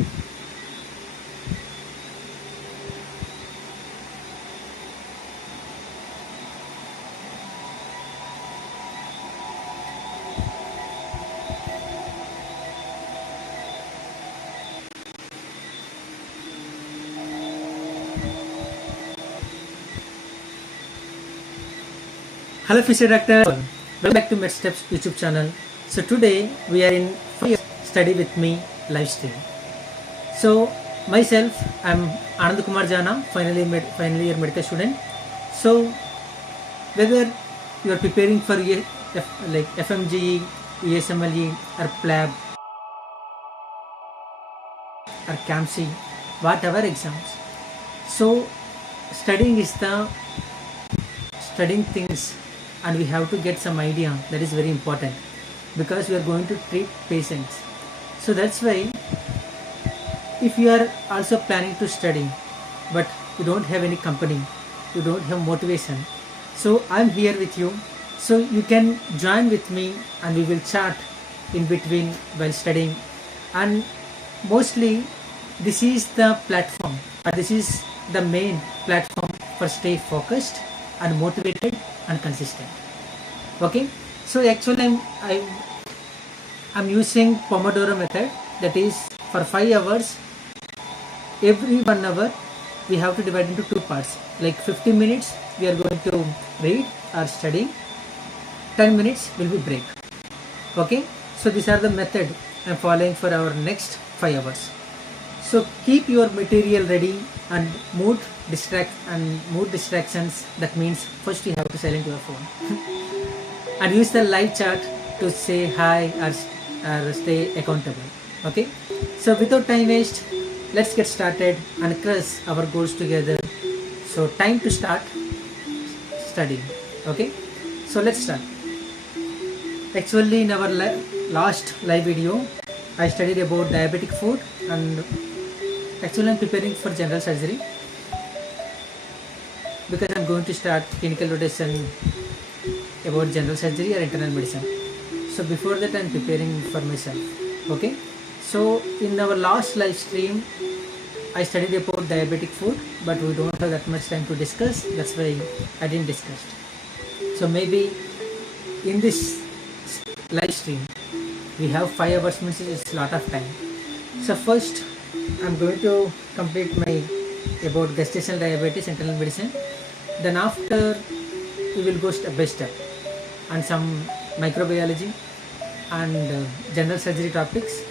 Hello Future Doctor, welcome back to MedSteps YouTube channel. So today we are in study with me live stream. So myself, I'm Anand Kumar Jana, final year medical student. So whether you are preparing for like FMGE, ESMLE or PLAB or CAMC, whatever exams. So studying things, and we have to get some idea. That is very important because we are going to treat patients. So that's why if you are also planning to study but you don't have any company, you don't have motivation, so I'm here with you. So you can join with me and we will chat in between while studying. And mostly this is the platform, or this is the main platform for stay focused and motivated and consistent. Okay, so actually I'm using Pomodoro Method. That is, for 5 hours, every 1 hour we have to divide into 2 parts. Like 50 minutes we are going to read or study, 10 minutes will be break. Okay, so these are the method I'm following for our next 5 hours. So keep your material ready and mood distractions. That means first you have to silence your phone and use the live chat to say hi or stay accountable. Okay, so without time waste, let's get started and crush our goals together. So time to start studying. Okay, so let's start. Actually, in our last live video, I studied about diabetic food, and actually I'm preparing for general surgery because I'm going to start clinical rotation about general surgery or internal medicine. So before that I'm preparing for myself. Okay, so in our last live stream I studied about diabetic food, but we don't have that much time to discuss. That's why I didn't discuss. So maybe in this live stream we have 5 hours, means it's a lot of time. So first I'm going to complete my about gestational diabetes, internal medicine. Then after we will go step by step and some microbiology and general surgery topics.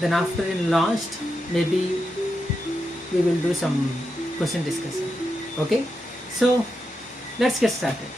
Then after, in last, maybe we will do some question discussion. Okay, so let's get started.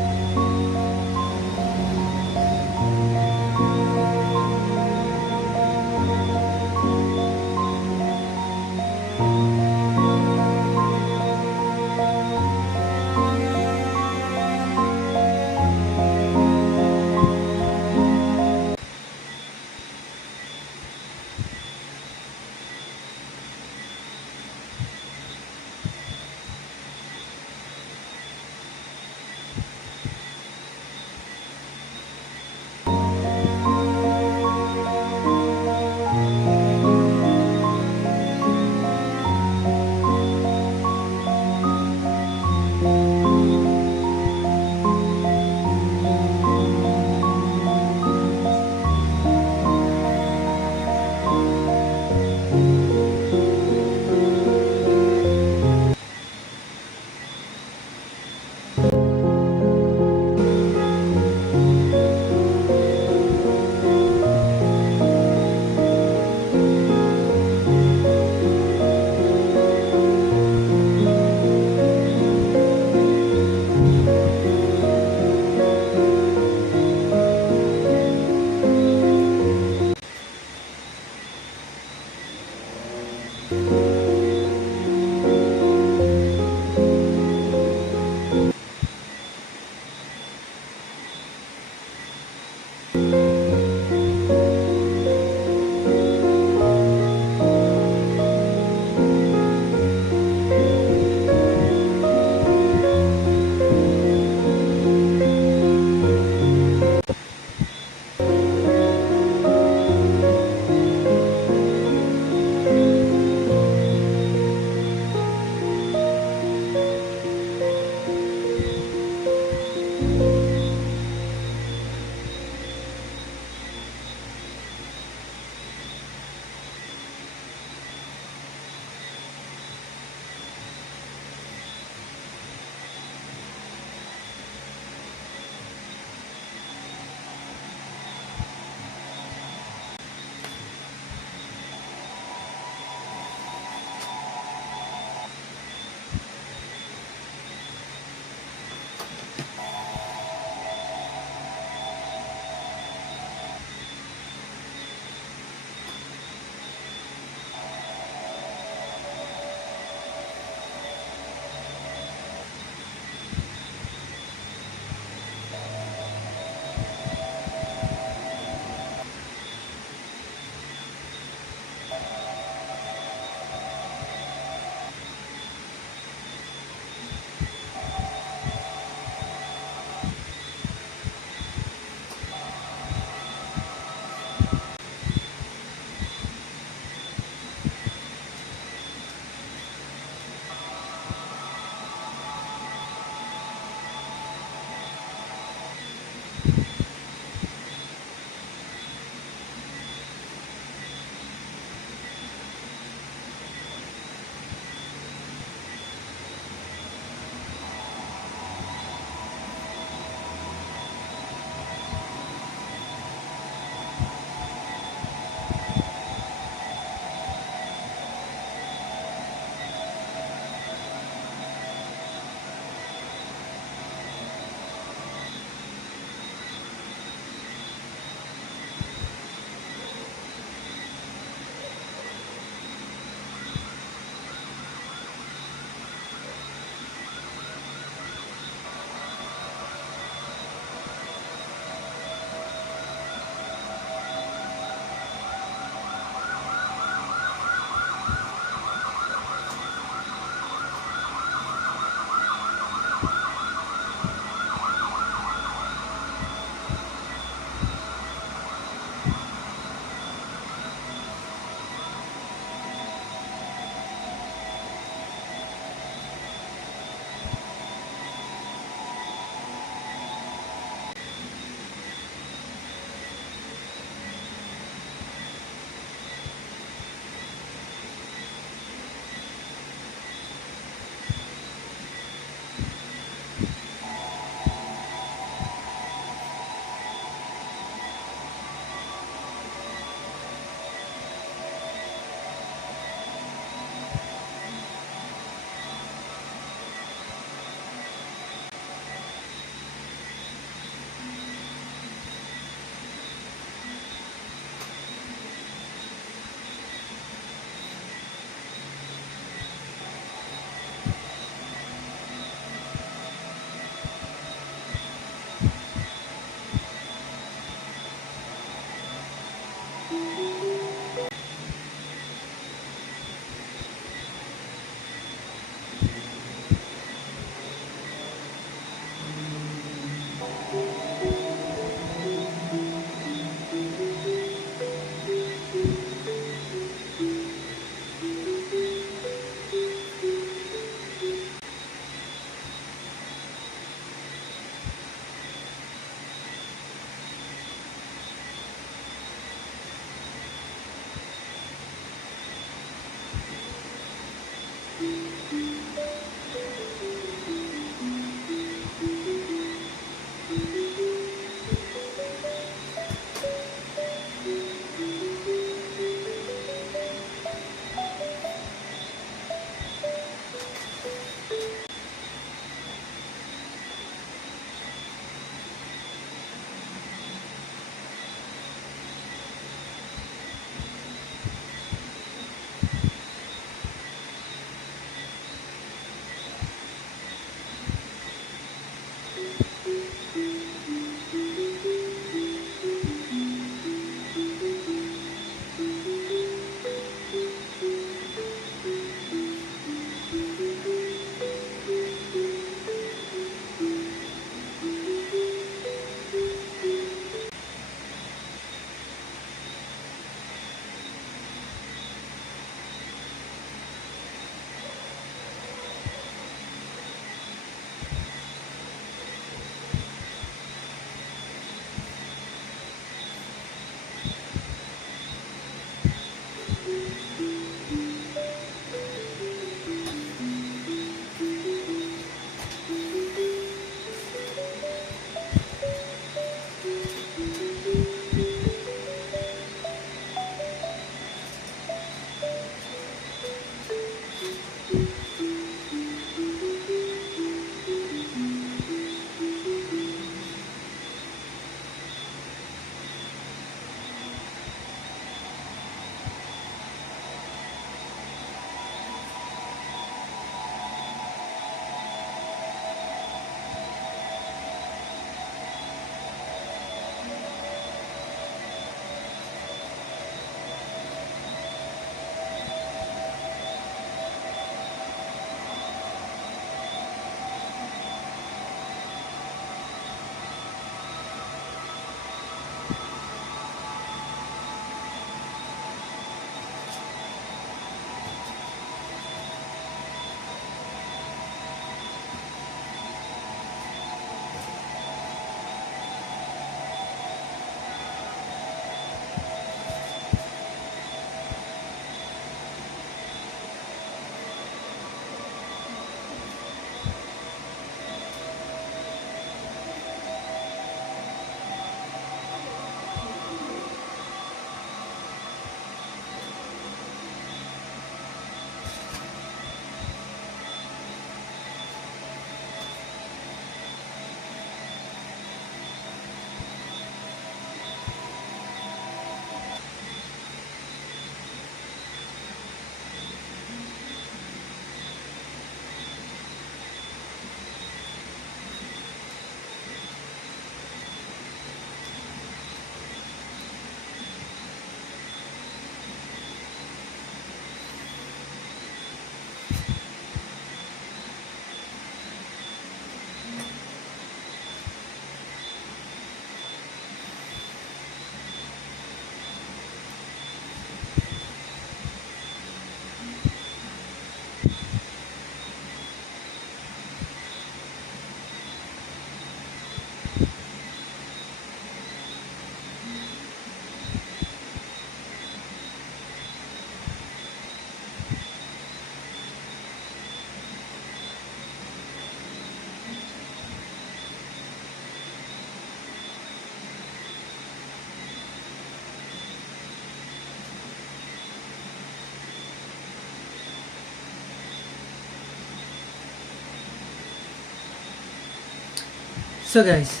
So guys,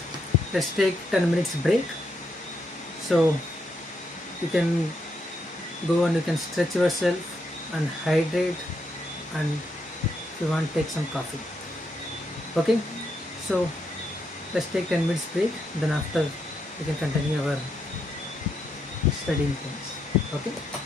let's take 10 minutes break. So you can go and you can stretch yourself and hydrate, and if you want, take some coffee. Okay, so let's take 10 minutes break, then after we can continue our studying things. Okay.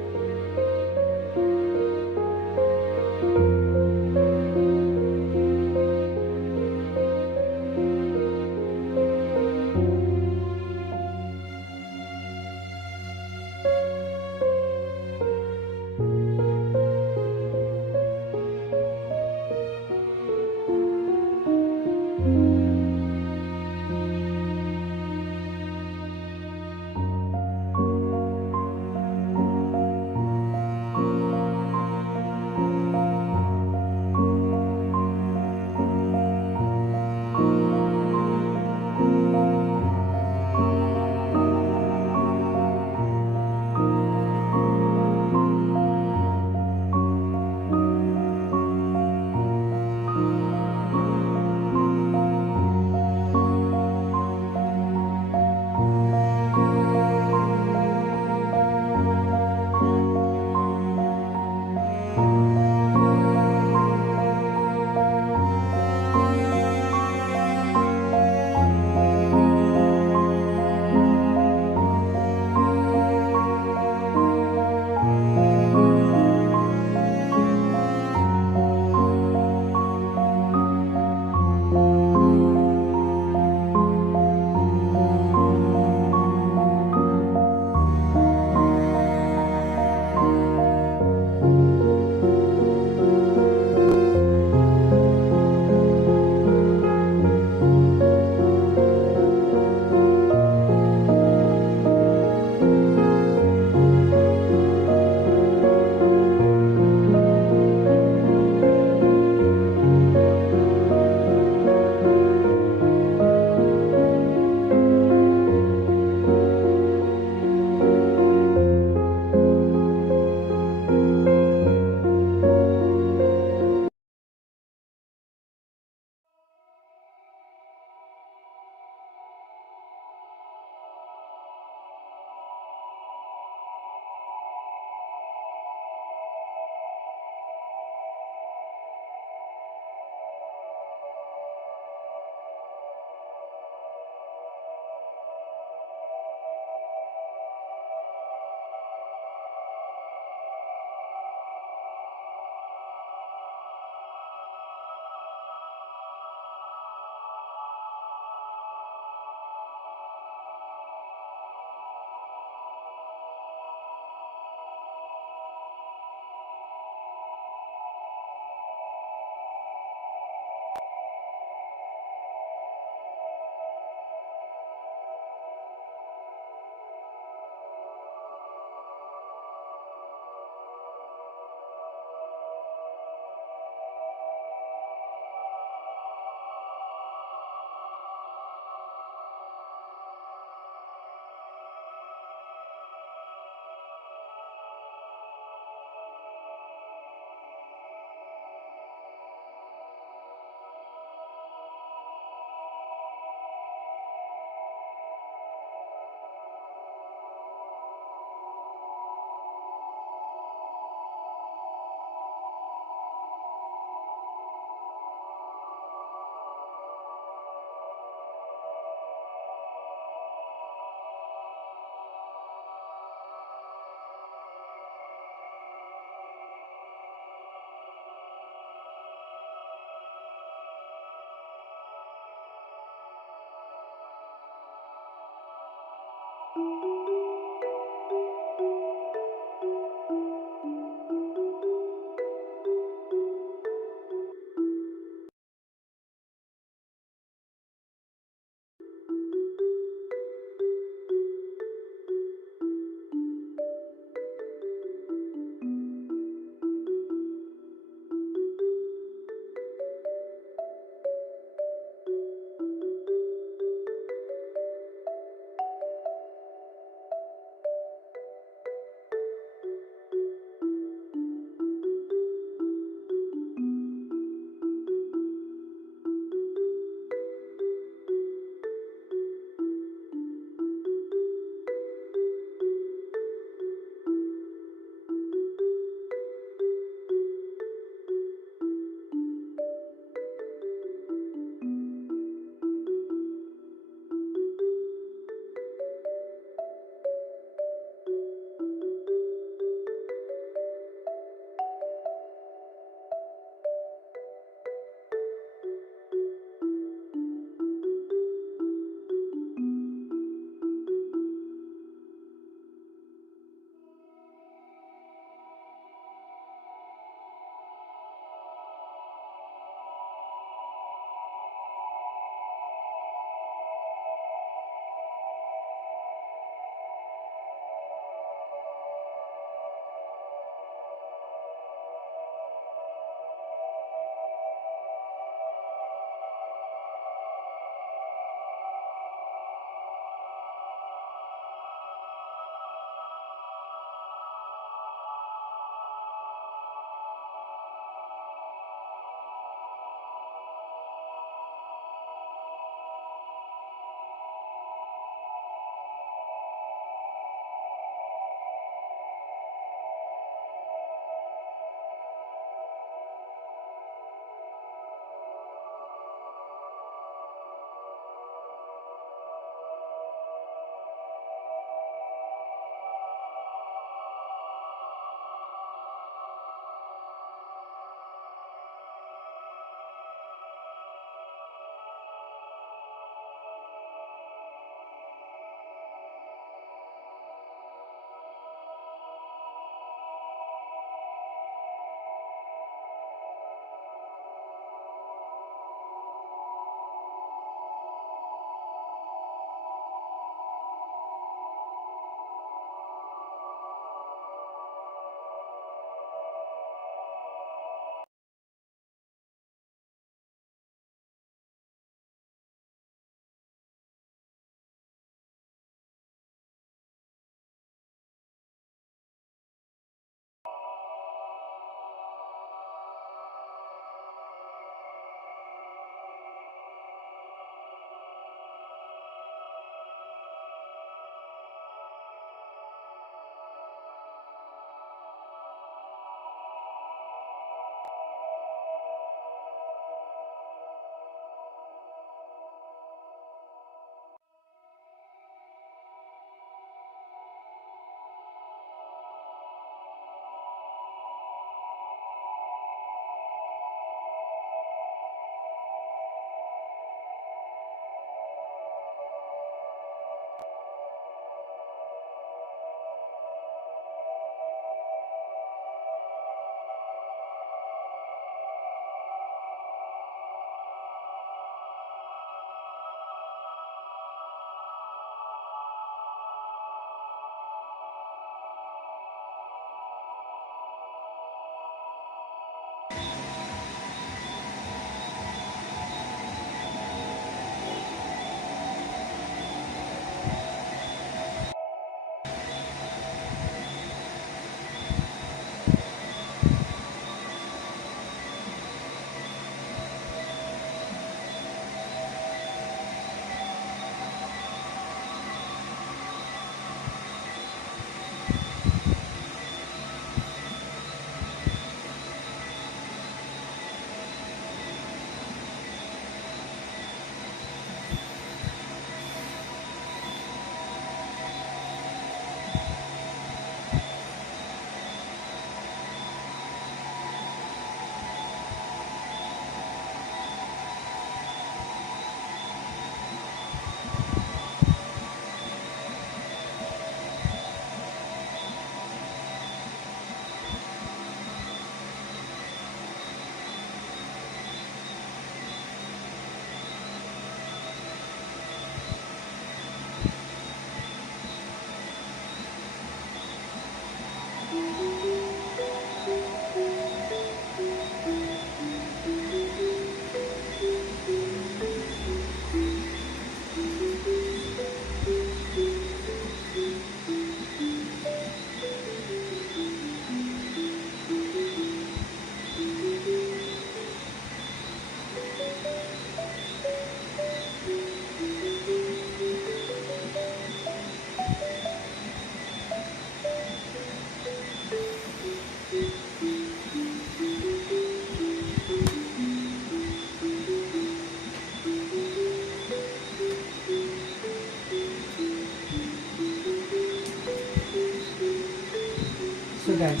guys,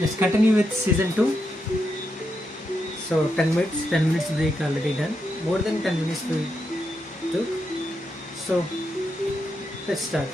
let's continue with season 2. So 10 minutes break already done. More than 10 minutes we took. So let's start.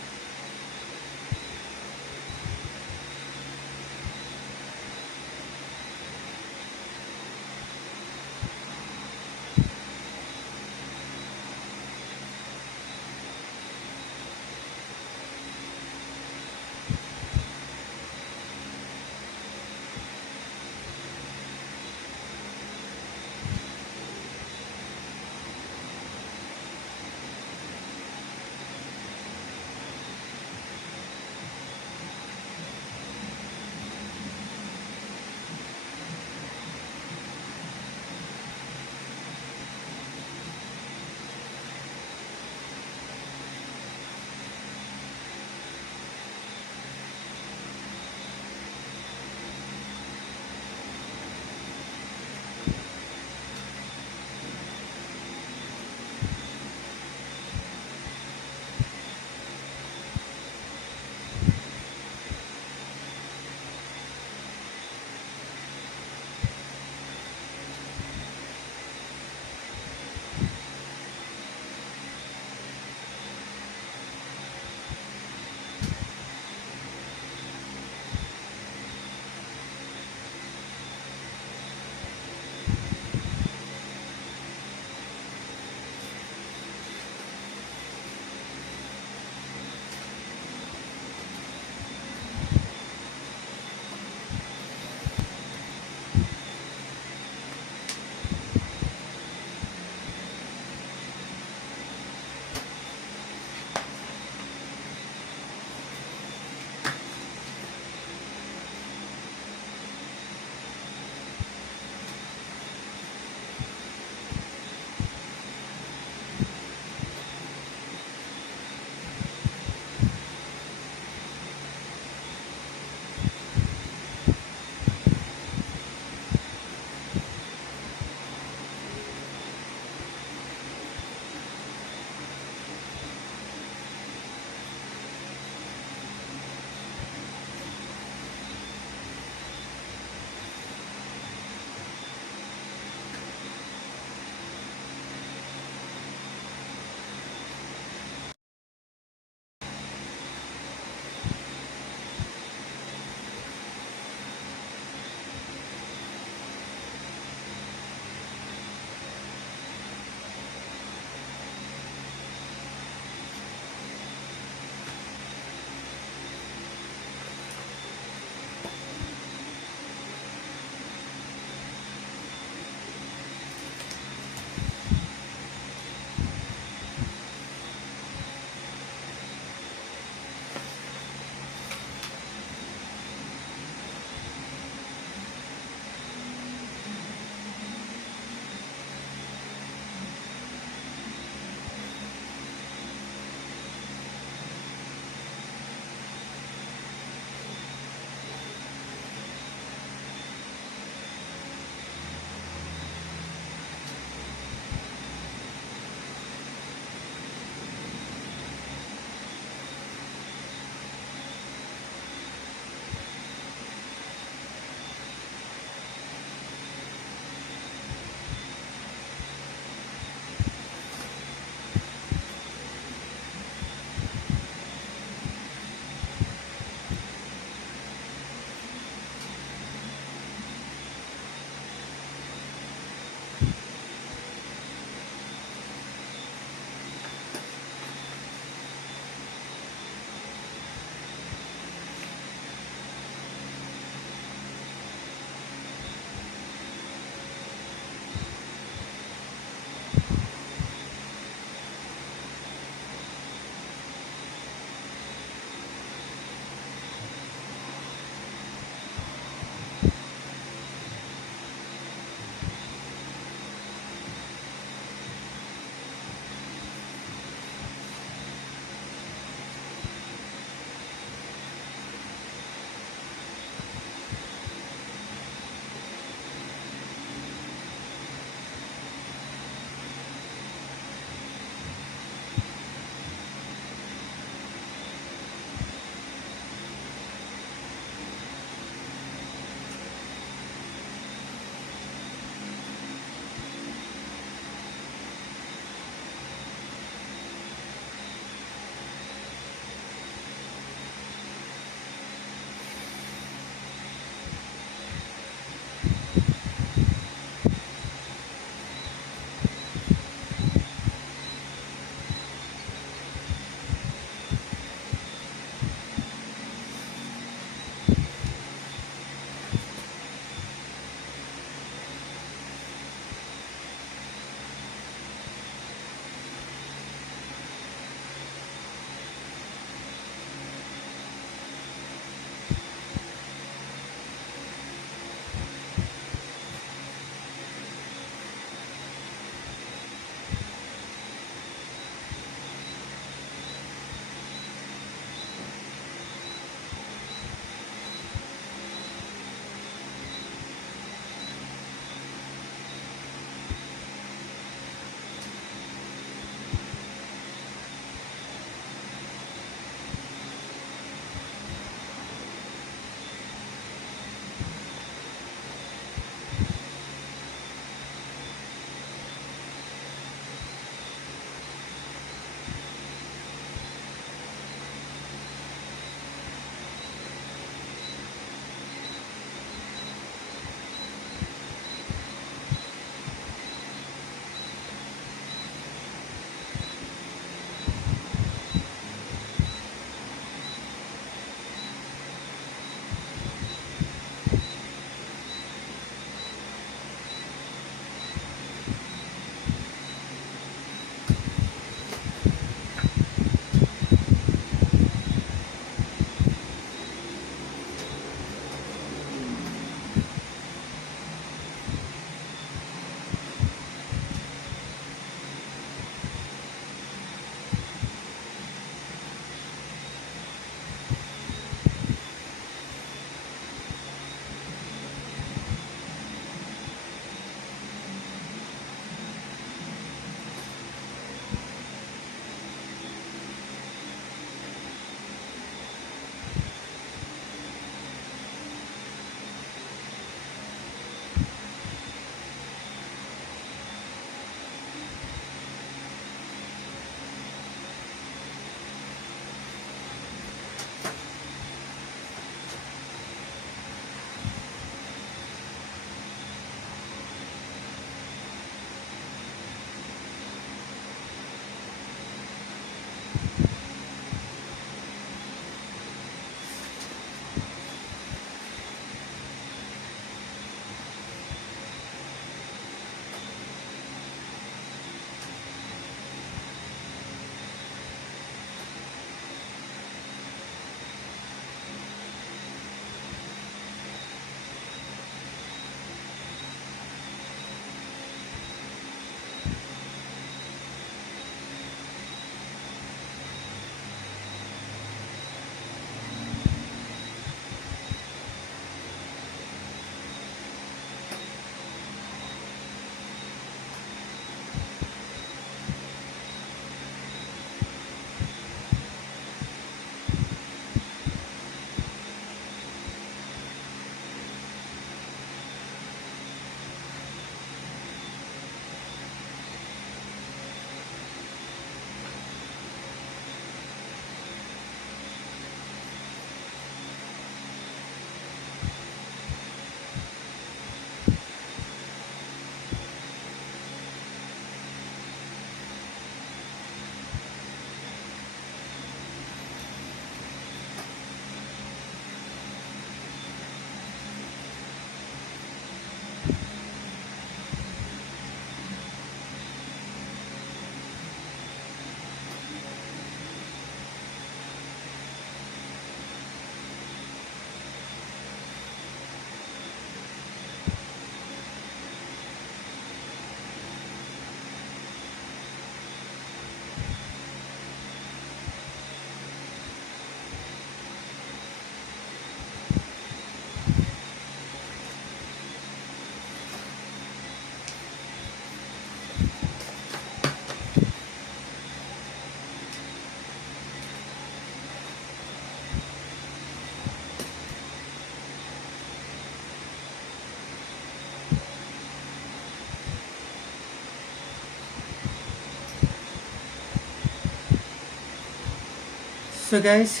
So guys,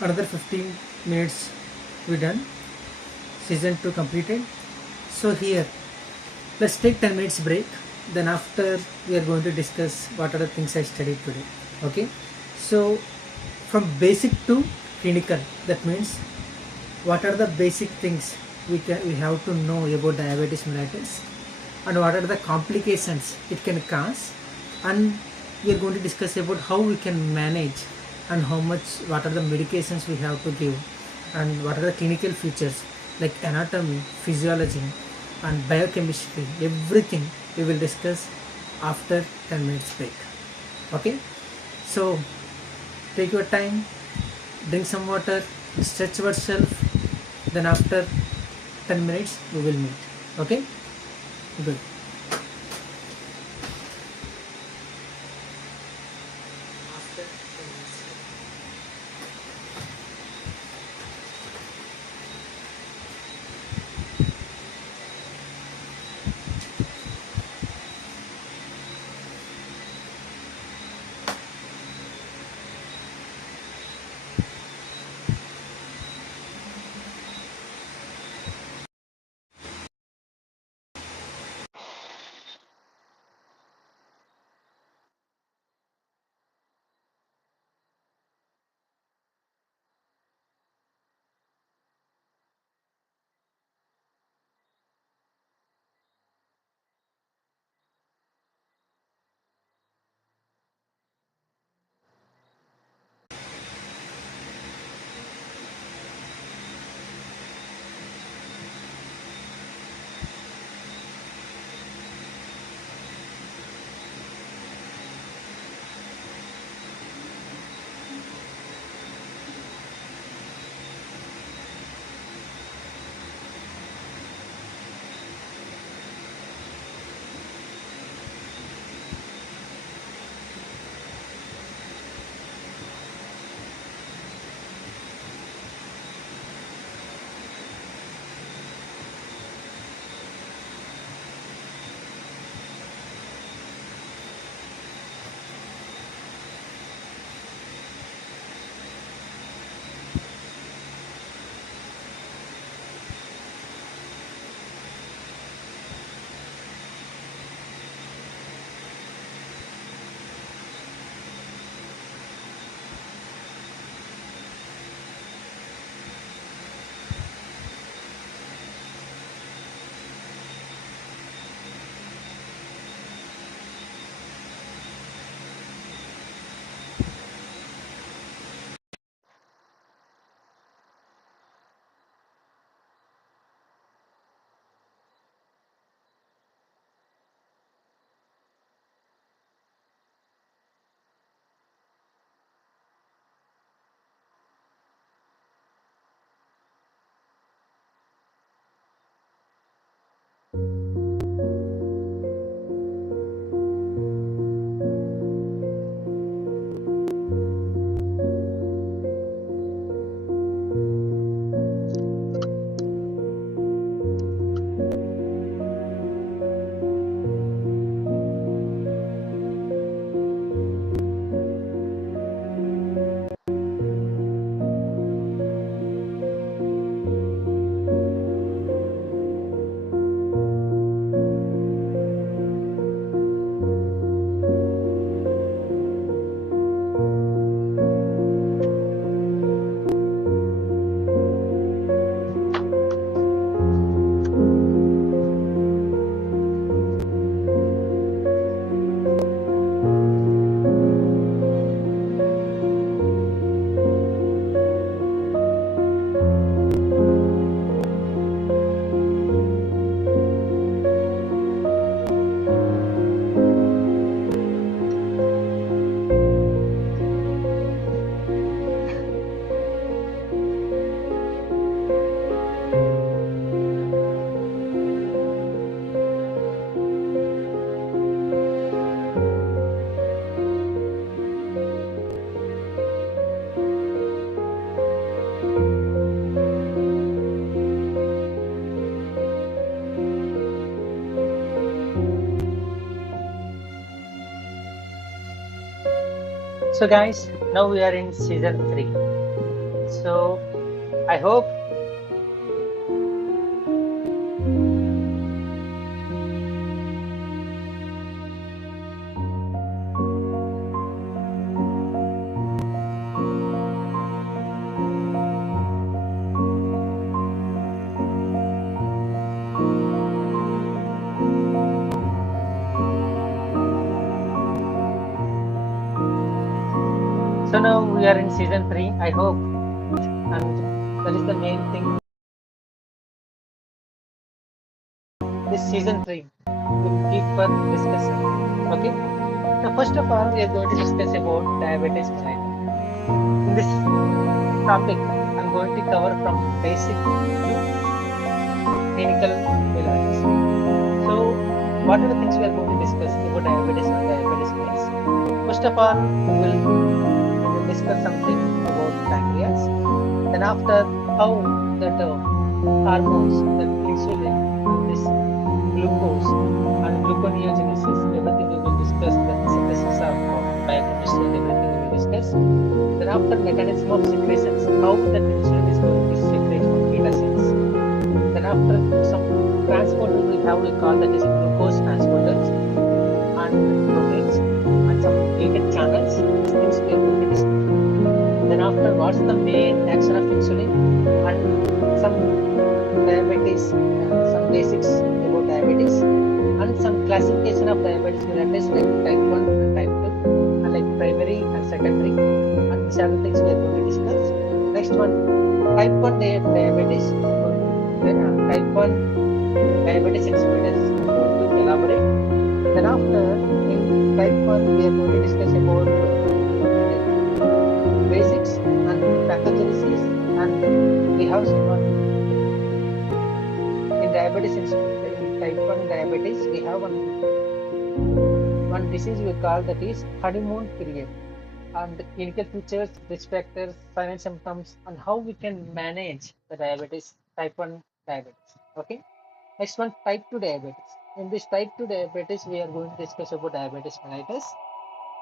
another 15 minutes we done. Season 2 completed. So here, let's take 10 minutes break. Then after we are going to discuss what are the things I studied today. Okay. So from basic to clinical, that means what are the basic things we have to know about diabetes mellitus, and what are the complications it can cause, and we are going to discuss about how we can manage, and what are the medications we have to give, and what are the clinical features like anatomy, physiology and biochemistry. Everything we will discuss after 10 minutes break. Okay, so take your time, drink some water, stretch yourself, then after 10 minutes we will meet. Okay, good. So guys, Now we are in season 3. So I hope so now we are in season 3. I hope, and that is the main thing. This season 3 will keep for discussion. Okay. So first of all, we are going to discuss about diabetes mellitus. In this topic, I'm going to cover from basic to clinical relevance. So, what are the things we are going to discuss about diabetes and diabetes means? First of all, we will discuss something about pancreas. Then after, how that hormones, that insulin and this glucose and gluconeogenesis, everything we will discuss. The synthesis of biochemistry and everything we will discuss. Then after, mechanism of secretions, how that insulin is going to secrete from beta cells. Then after, some transporter we have, we call that is glucose transporters and proteins and some ligand channels. These things we are going to discuss. Then after, what's the main action of insulin and some diabetes, some basics about diabetes and some classification of diabetes mellitus like type 1 and type 2 and like primary and secondary, and these are the things we are going to discuss. Next one, type 1 diabetes. Type 1 diabetes insipidus I'm going to elaborate. Then after, in type 1 we are going to discuss about basics and pathogenesis, and we have in diabetes in type 1 diabetes we have one disease we call that is honeymoon period, and the clinical features, risk factors, signs and symptoms, and how we can manage the diabetes, type 1 diabetes. Okay. Next one, type 2 diabetes. In this type 2 diabetes, we are going to discuss about diabetes mellitus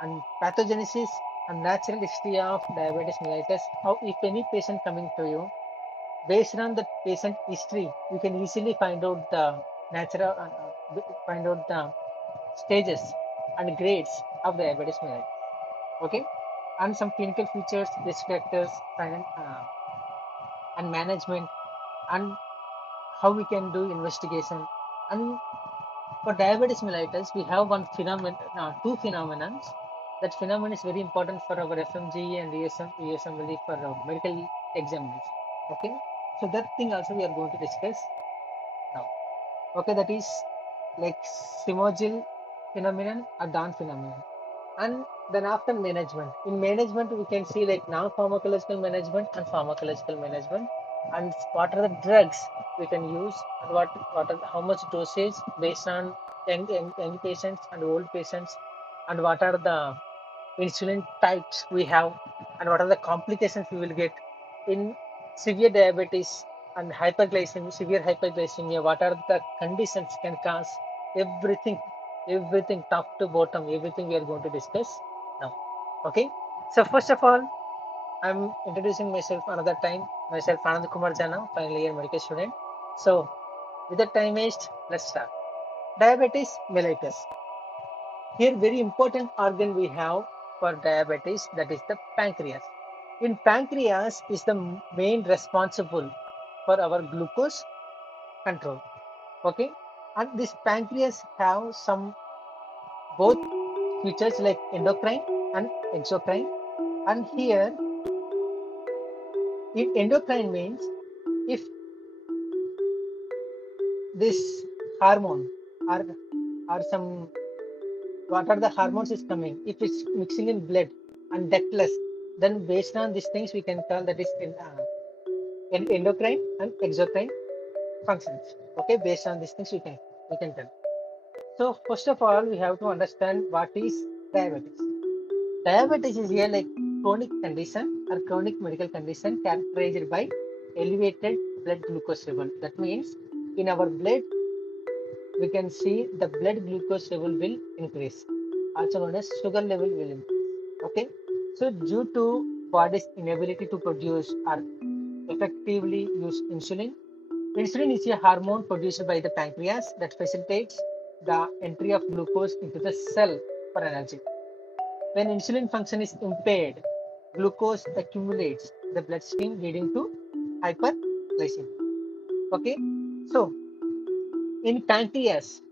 and pathogenesis and natural history of diabetes mellitus. How, if any patient coming to you, based on the patient history, you can easily find out the natural, find out the stages and grades of diabetes mellitus. Okay, and some clinical features, risk factors, and management, and how we can do investigation. And for diabetes mellitus, we have two phenomena. That phenomenon is very important for our FMG and ESMLE for medical examination. Okay, so that thing also we are going to discuss now. Okay, that is like Simogil phenomenon or Dawn phenomenon. And then after, management. In management, we can see like non-pharmacological management and pharmacological management, and what are the drugs we can use, and how much dosage based on young patients and old patients, and what are the insulin types we have, and what are the complications we will get in severe diabetes and hyperglycemia, severe hyperglycemia, what are the conditions can cause, everything top to bottom, everything we are going to discuss now. Okay. So first of all, I'm introducing myself another time. Myself Anand Kumar Jana, final year medical student. So without time waste, let's start. Diabetes mellitus. Here, very important organ we have for diabetes, that is the pancreas. In pancreas is the main responsible for our glucose control. Okay, and this pancreas have some both features like endocrine and exocrine. And here, if endocrine means if this hormone or some, what are the hormones is coming, if it's mixing in blood and that less, then based on these things we can call that is endocrine and exocrine functions. Okay, based on these things we can tell. So first of all, we have to understand what is diabetes. Diabetes is here like chronic condition or chronic medical condition characterized by elevated blood glucose level. That means in our blood we can see the blood glucose level will increase, also known as sugar level will increase. Okay, So due to body's inability to produce or effectively use insulin, insulin is a hormone produced by the pancreas that facilitates the entry of glucose into the cell for energy. When insulin function is impaired, glucose accumulates in the bloodstream leading to hyperglycemia. Okay, so in pancreas,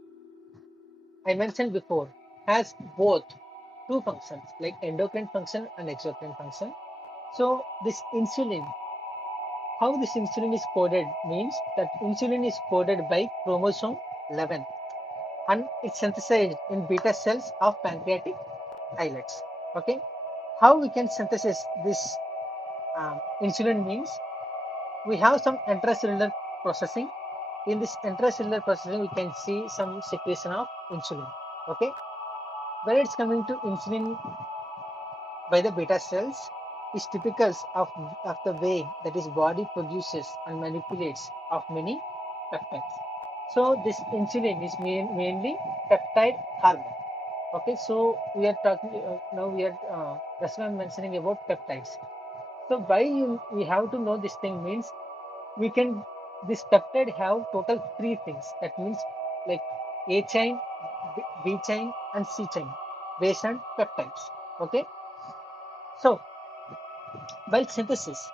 I mentioned before, has both two functions like endocrine function and exocrine function. So this insulin, how this insulin is coded means that insulin is coded by chromosome 11 and it's synthesized in beta cells of pancreatic islets. Okay, how we can synthesize this insulin means we have some intracellular processing. In this intracellular processing, we can see some secretion of insulin. Okay, when it's coming to insulin by the beta cells, is typical of the way that his body produces and manipulates of many peptides. So this insulin is mainly peptide hormone. Okay, so we are talking now. That's why I'm mentioning about peptides. So why we have to know this thing means we can this peptide have total three things. That means like A chain, B chain, and C chain based on peptides. Okay, so by synthesis,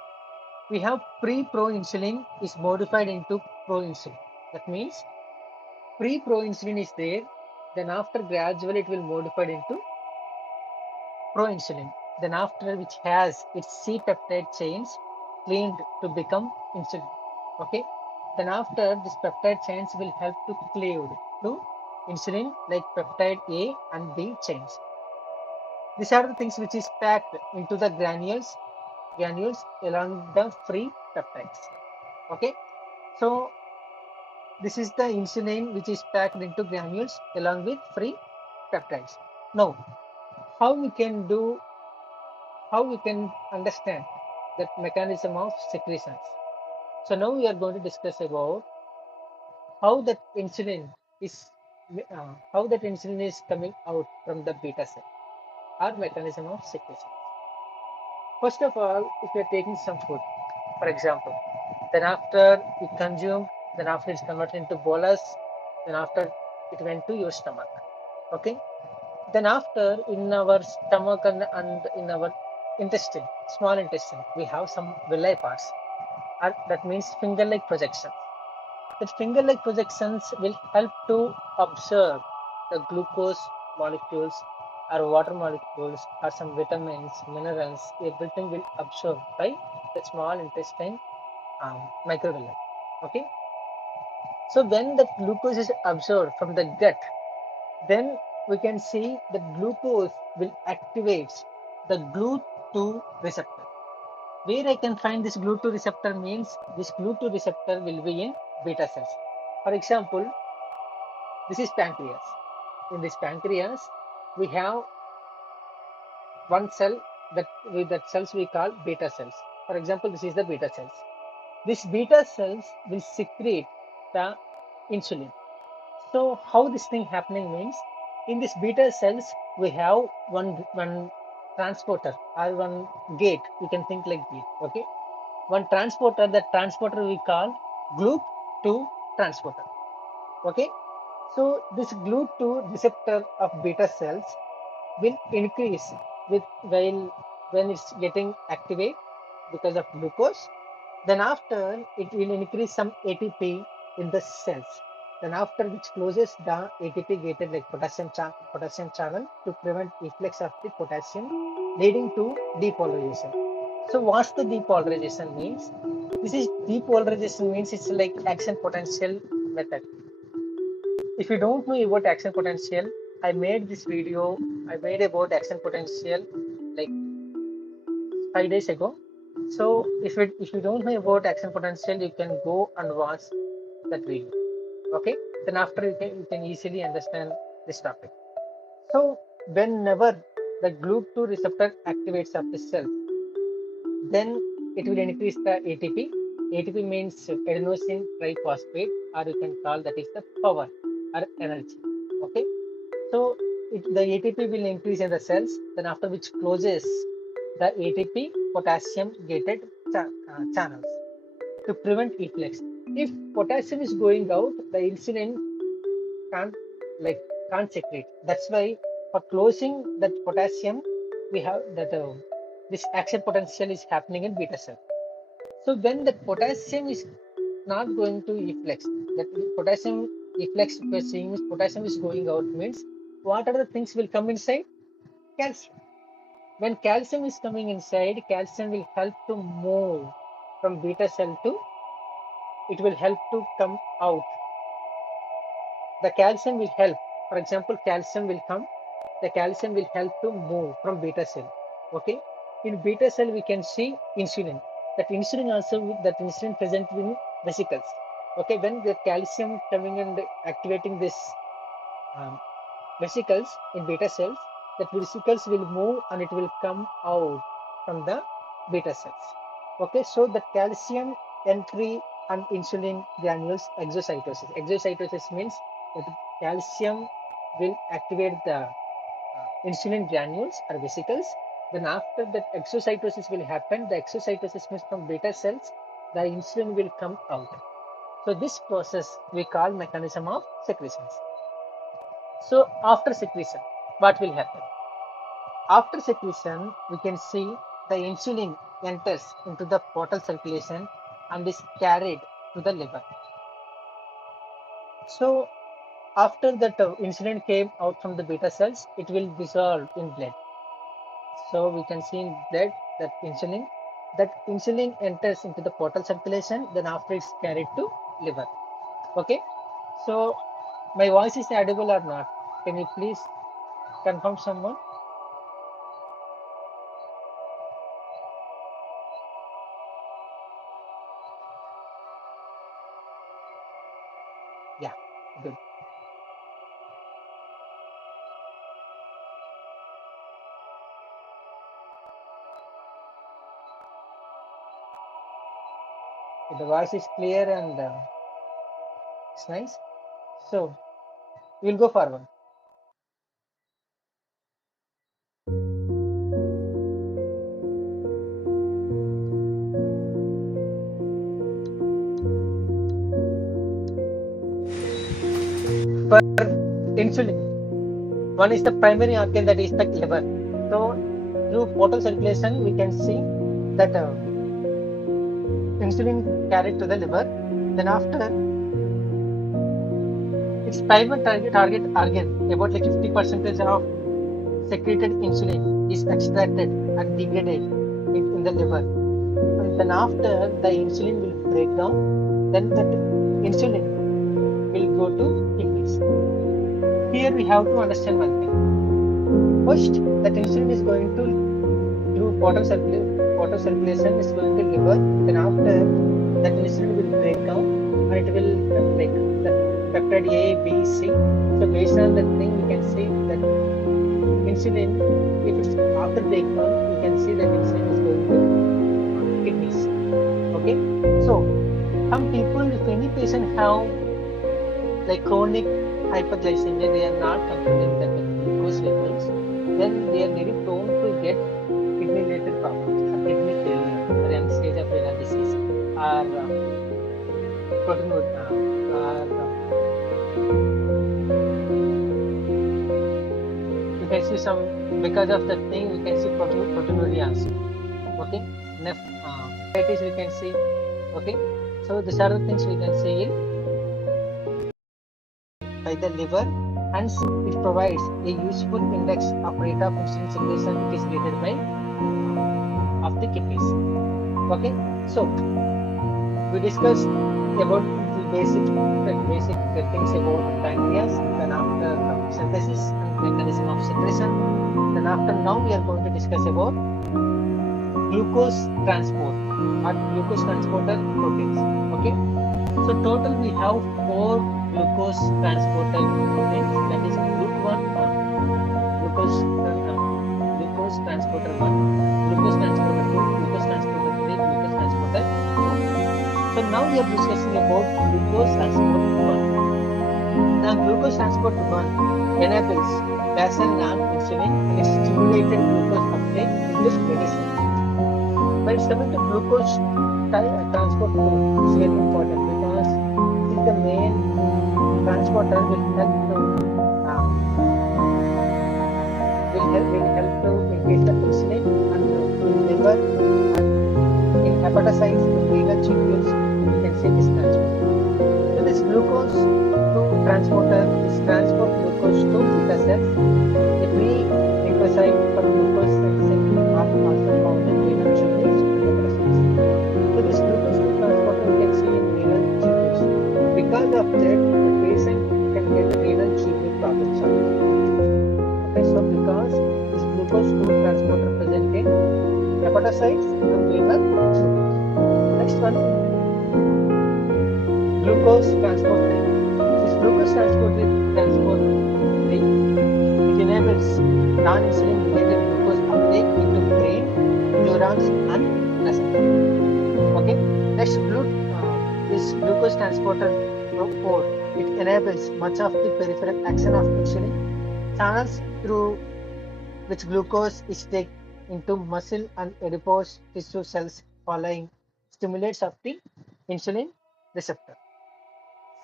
we have pre-proinsulin is modified into proinsulin. That means pre-proinsulin is there, then after gradually it will modified into proinsulin. Then after which has its C peptide chains cleaned to become insulin. Okay. Then after this peptide chains will help to cleave to insulin like peptide A and B chains. These are the things which is packed into the granules along the free peptides. Okay. So this is the insulin which is packed into granules along with free peptides. Now, how we can do, how we can understand that mechanism of secretions. So now we are going to discuss about how that insulin is coming out from the beta cell or mechanism of secretion. First of all, if you are taking some food, for example, then after you consume, then after it's converted into bolus, then after it went to your stomach. Okay. Then after in our stomach and in our intestine, small intestine, we have some villi parts. That means finger-like projections. That finger-like projections will help to observe the glucose molecules or water molecules or some vitamins, minerals, everything will absorb by the small intestine microvilli. Okay. So when the glucose is absorbed from the gut, then we can see the glucose will activate the GLUT2 receptor. Where I can find this GLUT2 receptor means this GLUT2 receptor will be in beta cells. For example, this is pancreas. In this pancreas, we have one cell that with that cells we call beta cells. For example, this is the beta cells. These beta cells will secrete the insulin. So how this thing happening means in this beta cells we have one transporter or one gate. You can think like gate. Okay, one transporter. That transporter we call GLUT2 transporter. Okay, so this GLUT2 receptor of beta cells will increase with while when it's getting activate because of glucose. Then after it will increase some ATP in the cells. Then after which closes the ATP gated like potassium channel to prevent efflux of the potassium leading to depolarization. So what's the depolarization means? This is depolarization means it's like action potential method. If you don't know about action potential, I made this video. I made about action potential like 5 days ago. So if you don't know about action potential, you can go and watch that video. Okay. Then after you can easily understand this topic. So whenever the GLUT2 receptor activates of the cell, then it will increase the ATP. ATP means adenosine triphosphate, or you can call that is the power or energy. Okay. So the ATP will increase in the cells, then after which closes the ATP potassium gated channels to prevent efflux. If potassium is going out, the insulin can't like can't secrete. That's why for closing that potassium, we have that this action potential is happening in beta cell. So when the potassium is not going to efflux, that potassium efflux we're seeing is potassium is going out means what are the things will come inside? Calcium. When calcium is coming inside, calcium will help to move from beta cell to, it will help to come out. The calcium will help. For example, calcium will come, the calcium will help to move from beta cell. Okay. In beta cell, we can see insulin. That insulin also, that insulin present in vesicles. Okay. When the calcium coming and activating this vesicles in beta cells, that vesicles will move and it will come out from the beta cells. Okay, so the calcium entry and insulin granules exocytosis. Exocytosis means that calcium will activate the insulin granules or vesicles. Then after that exocytosis will happen, the exocytosis means from beta cells, the insulin will come out. So this process we call mechanism of secretions. So after secretion, what will happen? After secretion, we can see the insulin enters into the portal circulation and is carried to the liver. So after that insulin came out from the beta cells, it will dissolve in blood. So we can see in blood that insulin enters into the portal circulation, then after it's carried to liver. Okay. So my voice is audible or not? Can you please confirm someone? Yeah, good. The voice is clear and it's nice. So we'll go forward. For insulin, one is the primary organ, that is the liver. So through portal circulation, we can see that insulin carried to the liver. Then after its primary target organ, about like 50% of secreted insulin is extracted and degraded in the liver. And then after the insulin will break down, then that insulin will go to kidneys. Here we have to understand one thing. First, that insulin is going to through portal circulation is going to liver. Then after that insulin will break down and it will break the peptide A, B, C. So based on that thing, we can see that insulin, if it's after breakdown, we can see that insulin is going to kidneys. Okay. So some people, if any patient have like chronic hyperglycemia, they are not controlling the glucose levels, then they are very prone to get kidney related problems or kidney failure or end stage of renal disease or proteinuria we can see some, because of that thing we can see proteinuria also. Okay, nephritis we can see. Okay, so these are the things we can see in by the liver, hence it provides a useful index of rate of insulin secretion which is rated by of the kidneys. Okay, so we discussed about the basic things about pancreas, then after synthesis and mechanism of secretion, then after now we are going to discuss about glucose transport or glucose transporter proteins. Okay, so total we have 4 glucose transporter proteins, that is GLUT1, glucose transporter 1, glucose transporter 2, glucose transporter 3, glucose transporter 4. So now we are discussing about glucose transport 1. Now glucose transport 1 enables basal non-insulin and stimulated glucose uptake take into medicine. When it's coming to glucose transport too, it's very important because it is the main transporter uh, will help to increase the insulin and in liver and in hepatocytes, in renal tubules, we can see this transport. So this glucose to transporter is transport glucose to beta cells. The prerequisite for glucose sensing are also found in renal tubules and hepatocytes. So this glucose to transporter we can see in renal tubules. Because of that, the patient can get renal tubule problems also. Okay, so because this glucose to transporter present in hepatocytes and renal tubules. Next one, glucose transport 3. This glucose transport 3, it enables non-insulin related glucose uptake into brain, neurons and placenta. Okay. Next, this glucose transporter 4, it enables much of the peripheral action of insulin channels through which glucose is taken into muscle and adipose tissue cells following stimulates of the insulin receptor.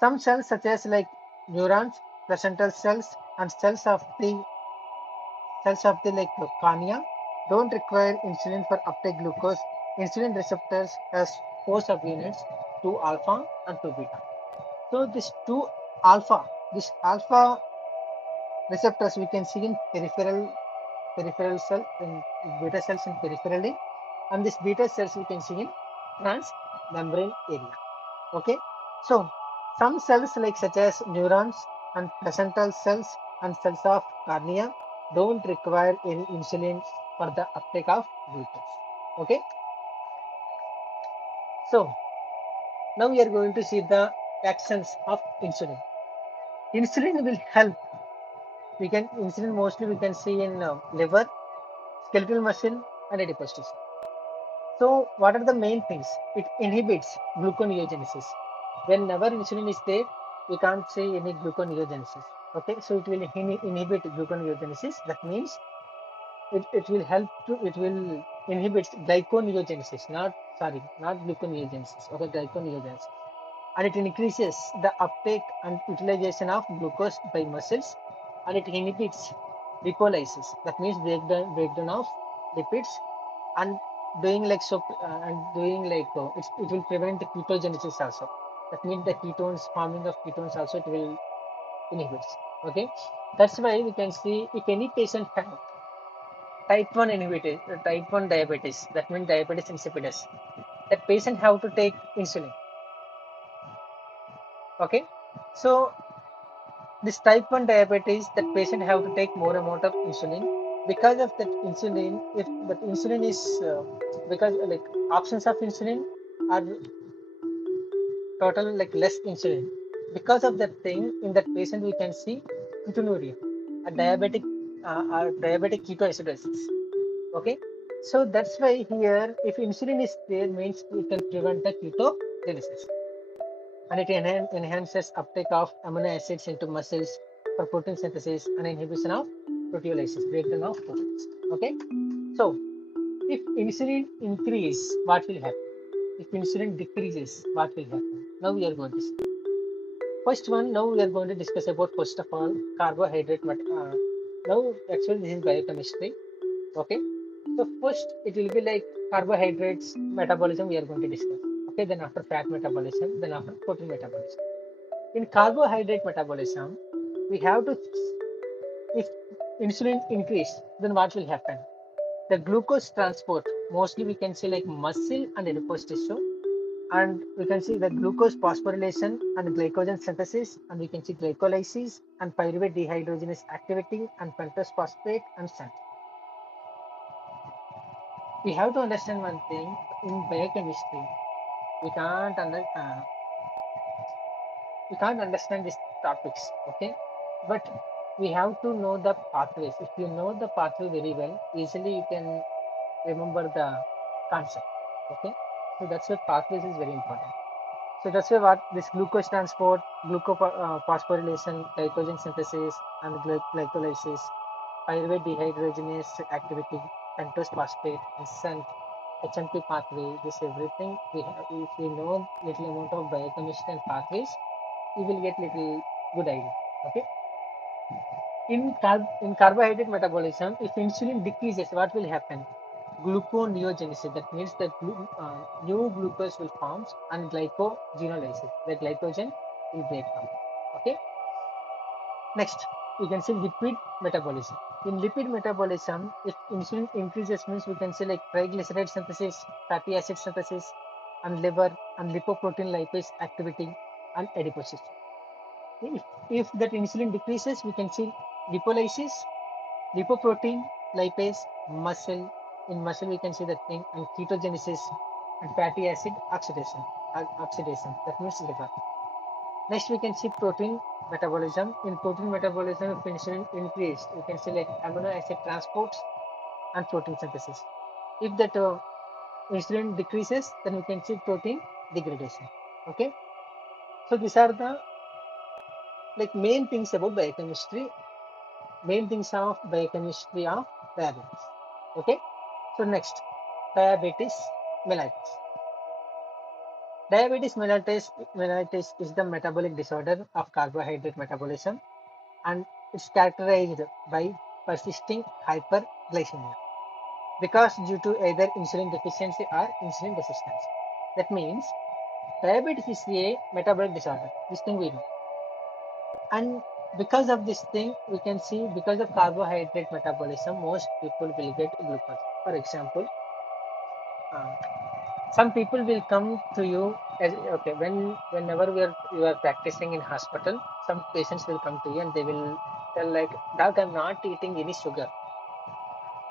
Some cells such as like neurons, placental cells and cells of the like cornea don't require insulin for uptake glucose. Insulin receptors has 4 subunits, 2 alpha and 2 beta. So alpha, this alpha receptors we can see in peripheral cell in beta cells in peripherally, and this beta cells we can see in transmembrane area. Okay, so some cells like such as neurons and placental cells and cells of cornea don't require any insulin for the uptake of glucose. Okay, so now we are going to see the actions of insulin. Insulin will help. Insulin mostly we can see in liver, skeletal muscle, and adipose tissue. So, what are the main things? It inhibits gluconeogenesis. Whenever insulin is there, we can't see any gluconeogenesis. Okay, so it will inhibit gluconeogenesis. That means it will inhibit glyconeogenesis, not gluconeogenesis. Okay, glyconeogenesis, and it increases the uptake and utilization of glucose by muscles, and it inhibits lipolysis. That means breakdown of lipids, and doing like so and doing like it will prevent the ketogenesis also. That means the forming of ketones also it will inhibit. Okay, that's why we can see if any patient have type 1 diabetes, that means diabetes insipidus, that patient have to take insulin. Okay, so this type 1 diabetes, that patient have to take more amount of insulin. Because of that insulin, if that insulin is because like options of insulin are total like less insulin. Because of that thing, in that patient we can see ketonuria, a diabetic ketoacidosis. Okay, so that's why here if insulin is there means we can prevent the ketogenesis, and it enhances uptake of amino acids into muscles for protein synthesis and inhibition of proteolysis, breakdown of proteins. Okay, so if insulin increase, what will happen? If insulin decreases, what will happen? Now we are going to see. First one, now we are going to discuss about first of all carbohydrate. Now actually this is biochemistry. Okay, so first it will be like carbohydrates metabolism we are going to discuss. Okay, then after fat metabolism, then after protein metabolism. In carbohydrate metabolism, we have to, if insulin increase, then what will happen? The glucose transport, mostly we can see like muscle and adipose tissue, and we can see the glucose phosphorylation and glycogen synthesis, and we can see glycolysis and pyruvate dehydrogenase activity and pentose phosphate and shunt. We have to understand one thing in biochemistry. We can't understand these topics, okay? But we have to know the pathways. If you know the pathway very well, easily you can remember the concept, okay? So that's why pathways is very important. So that's why what this glucose transport, phosphorylation, glycogen synthesis, and glycolysis, pyruvate dehydrogenase activity. pentose phosphate, instant HMP pathway, this everything we have. If we know little amount of biochemistry and pathways, we will get little good idea. Okay. In carbohydrate metabolism, if insulin decreases, what will happen? Gluconeogenesis. That means that new glucose will form and glycogenolysis. The glycogen will break down. Okay. Next, we can see lipid metabolism. In lipid metabolism, if insulin increases, means we can say like triglyceride synthesis, fatty acid synthesis, and liver and lipoprotein lipase activity and adipocytes. If that insulin decreases, we can see lipolysis, lipoprotein lipase, muscle. In muscle, we can see that thing and ketogenesis and fatty acid oxidation. Oxidation. That means liver. Next, we can see protein metabolism. In protein metabolism, if insulin increased, we can see like amino acid transports and protein synthesis. If that insulin decreases, then we can see protein degradation. Okay. So these are the like main things about biochemistry. Main things of biochemistry of diabetes. Okay. So next, diabetes mellitus. Diabetes mellitus is the metabolic disorder of carbohydrate metabolism, and it's characterized by persisting hyperglycemia because due to either insulin deficiency or insulin resistance. That means diabetes is a metabolic disorder. This thing we know. And because of this thing, we can see because of carbohydrate metabolism, most people will get glucose. For example, uh, some people will come to you as okay whenever you are practicing in hospital, some patients will come to you and they will tell like, doc, I'm not eating any sugar,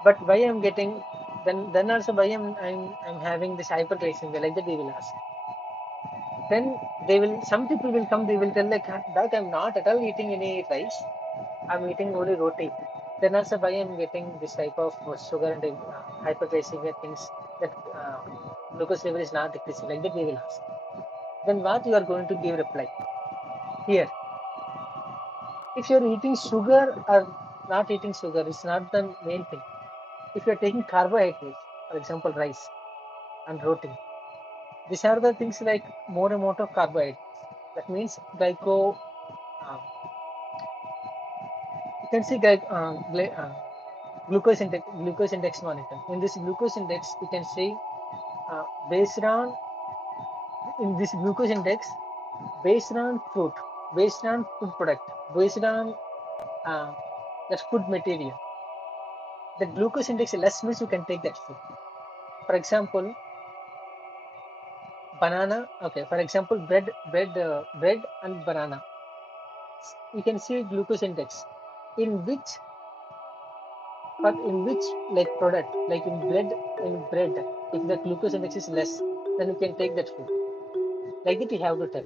but why I'm getting then also why I'm having this hyperglycemia, like that they will ask. Then they will, some people will come, they will tell like, doc, I'm not at all eating any rice, I'm eating only roti. Then also why I'm getting this type of sugar and hyperglycemia things, that glucose level is not decreasing, like that they will ask. Then what you are going to give reply? Here, if you are eating sugar or not eating sugar, it's not the main thing. If you are taking carbohydrates, for example, rice and roti, these are the things like more amount of carbohydrates. That means uh, you can see glucose index monitor. In this glucose index, you can see uh, based on in this glucose index, based on fruit, based on food product, based on uh, that food material. The glucose index less means you can take that food. For example, banana. Okay. For example, bread and banana. You can see glucose index. In which, but in which like product, like in bread, if the glucose index is less, then you can take that food. Like that, you have to tell.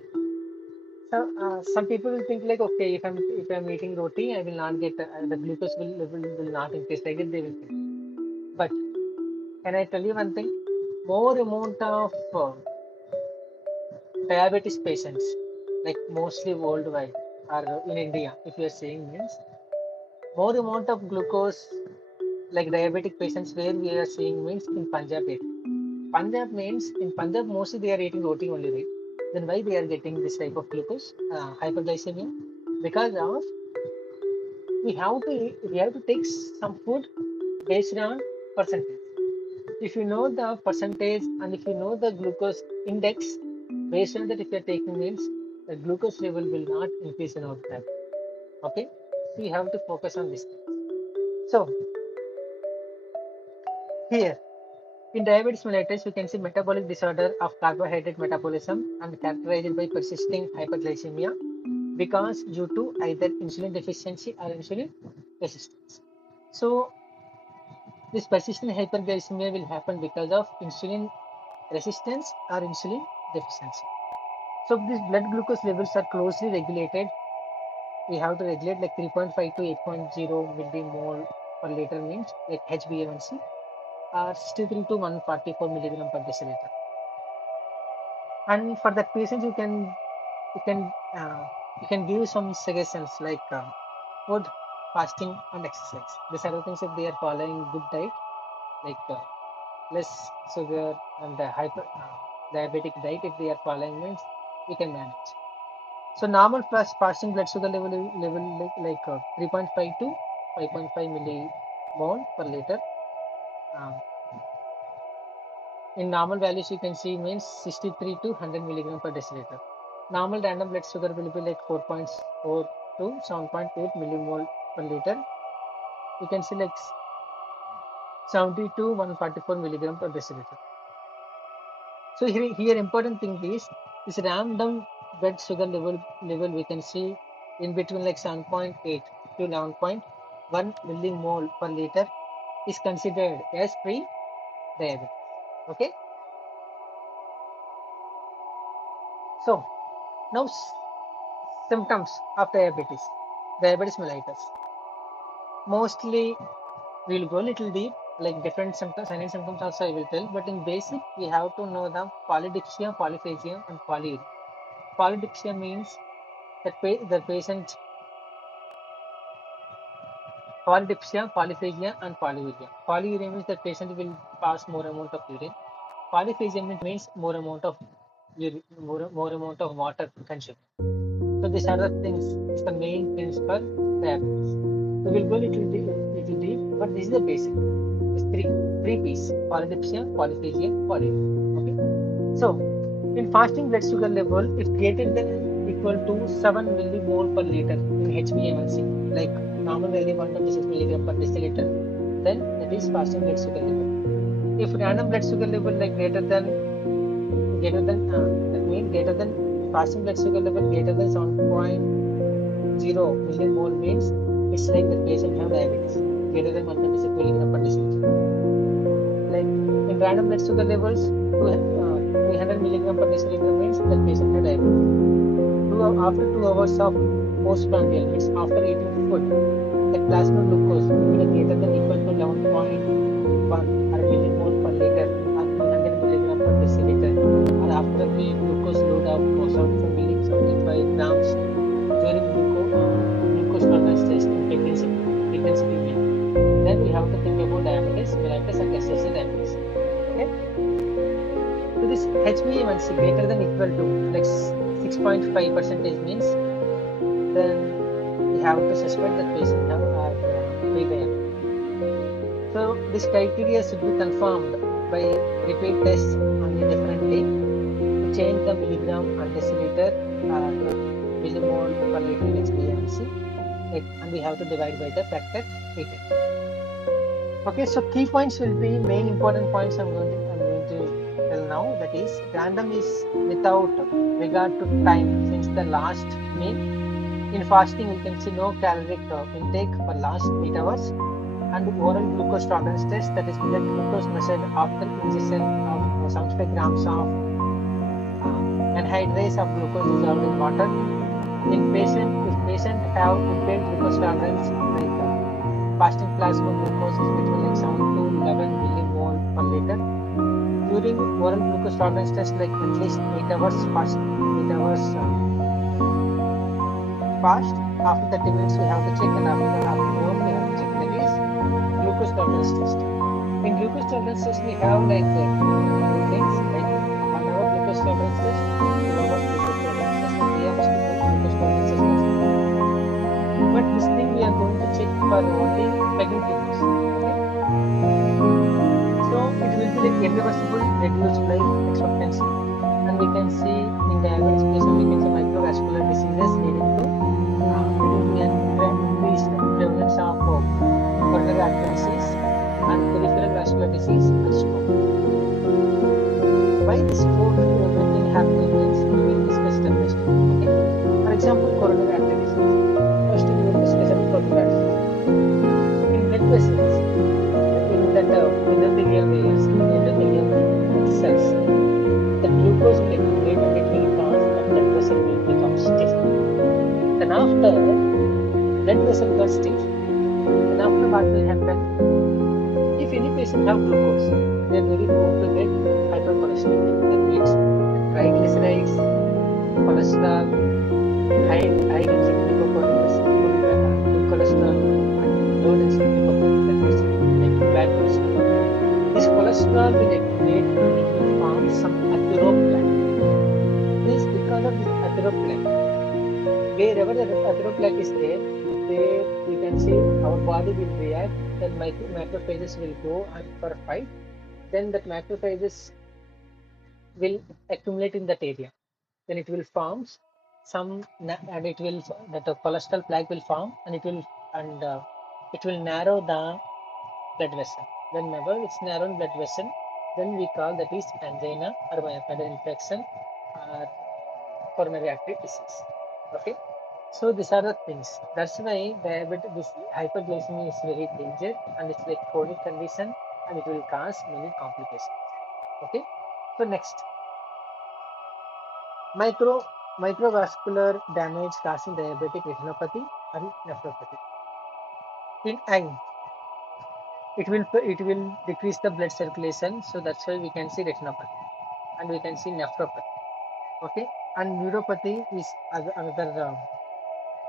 So some people will think like, okay, if I'm eating roti, I will not get the glucose will not increase. Like that, they will think. But can I tell you one thing? More amount of diabetes patients, like mostly worldwide or in India, if you are saying means more amount of glucose like diabetic patients where we are seeing means in Punjab area. Punjab means in Punjab mostly they are eating roti only, right? Then why they are getting this type of glucose hyperglycemia? Because of we have to take some food based on percentage. If you know the percentage and if you know the glucose index, based on that, if you're taking meals, the glucose level will not increase in our time. Okay, so you have to focus on this thing. So here in diabetes mellitus, we can see metabolic disorder of carbohydrate metabolism and characterized by persisting hyperglycemia because due to either insulin deficiency or insulin resistance. So this persistent hyperglycemia will happen because of insulin resistance or insulin deficiency. So these blood glucose levels are closely regulated. We have to regulate like 3.5 to 8.0 millimole per liter means like HbA1c or 63 to 144 milligram per deciliter. And for that patients, you can you can give some suggestions like food, fasting, and exercise. These are the things if they are following good diet, like less sugar and diabetic diet. If they are following means we can manage. So normal plus fasting blood sugar level like 3.5 to 5.5 millimole per liter. Um, in normal values you can see means 63 to 100 milligram per deciliter. Normal random blood sugar will be like 4.4 to 7.8 millimole per liter. You can see like 70 to 144 milligram per deciliter. So here important thing is this random blood sugar level we can see in between like 7.8 to 11.1 millimole per liter is considered as pre-diabetes. Okay. So now symptoms of diabetes mellitus. Mostly we'll go a little deep, like different symptoms, silent symptoms also I will tell. But in basic, we have to know the polydipsia, polyphagia, and polyuria. Polydipsia means that the patient polydipsia, polyphagia, and polyuria. Polyuria means the patient will pass more amount of urine. Polyphagia means more amount of more amount of water consumed. So these are the things. It's the main principle diabetes. So we'll go little deep, but this is the basic. It's three P's: polydipsia, polyphagia, polyuria. Okay. So in fasting blood sugar level, if greater than equal to 7 millimole per liter in HbA1c, like normal value 126 milligram per deciliter, then that is fasting blood sugar level. If random blood sugar level like greater than fasting blood sugar level greater than 7.0 millimole means it's like the patient have diabetes greater than 126 milligram per deciliter. Like in random blood sugar levels 300 milligram per deciliter means the patient had diabetes. After 2 hours of postprandial means after eating food, the plasma glucose will be greater than equal to 11.1 or millimole per liter or 200 milligram per deciliter, or after the glucose load of 75 grams during glucose tolerance test in pregnancy period. Then we have to think about diabetes mellitus and gestational diabetes. Okay. So this HbA1c greater than equal to like 6.5% means then we have to suspect that patient have pre-diabetes. So this criteria should be confirmed by repeat tests on a different day to change the milligram and deciliter millimole per liter HbA1c, and we have to divide by the factor 8. Okay, so key points will be main important points I'm going to tell now. That is, random is without regard to time since the last meal. In fasting, we can see no caloric intake for last 8 hours, and oral glucose tolerance test, that is blood glucose measured after ingestion of 75 grams of anhydrase of glucose dissolved in water. If patient have impaired glucose tolerance, like fasting plasma glucose is between like 7 to 11 millimole per liter. During oral glucose tolerance test, like at least 8 hours fast. After 30 minutes, we have to check, and after half an hour, we have to check. That is glucose tolerance test. In glucose tolerance test, we have like two things, like 1 hour glucose tolerance test, 2 hours glucose tolerance test, and 3 hours glucose tolerance test. But this thing we are going to check for only pregnant females. Okay. So it will be like irreversible reduced life expectancy, and we can see in diabetes patient we can see microvascular diseases leading to increased prevalence of coronary artery disease and peripheral vascular disease and stroke. Why this stroke thing happening is we will discuss step by step. Okay. For example, coronary artery disease. First, we will discuss about coronary artery disease. In blood vessels, in that endothelial layers, endothelial cells, the glucose will accumulate and it will cause the blood vessel will become stiff. Then after blood vessel got stiff, then after what will happen? If any patient have glucose, they are very prone to get hypercholesterolemia. That means triglycerides, cholesterol, high density lipoproteins, good cholesterol, and low density lipoproteins. That means like bad cholesterol. sugar will accumulate and it will form some atheroplaque. This because of this atheroplaque. Wherever the atheroplaque is there we can see our body will react. Then macrophages will go and for fight. Then that macrophages will accumulate in that area. Then it will form and it will that the cholesterol plaque will form and it will narrow the blood vessel. Whenever it's narrow blood vessel, then we call that is angina or myocardial infection or coronary artery disease. Okay. So these are the things. That's why this hyperglycemia is very dangerous and it's like chronic condition and it will cause many complications. Okay. So next, micro microvascular damage causing diabetic retinopathy and nephropathy. In eye, it will decrease the blood circulation, so that's why we can see retinopathy and we can see nephropathy. Okay, and neuropathy is another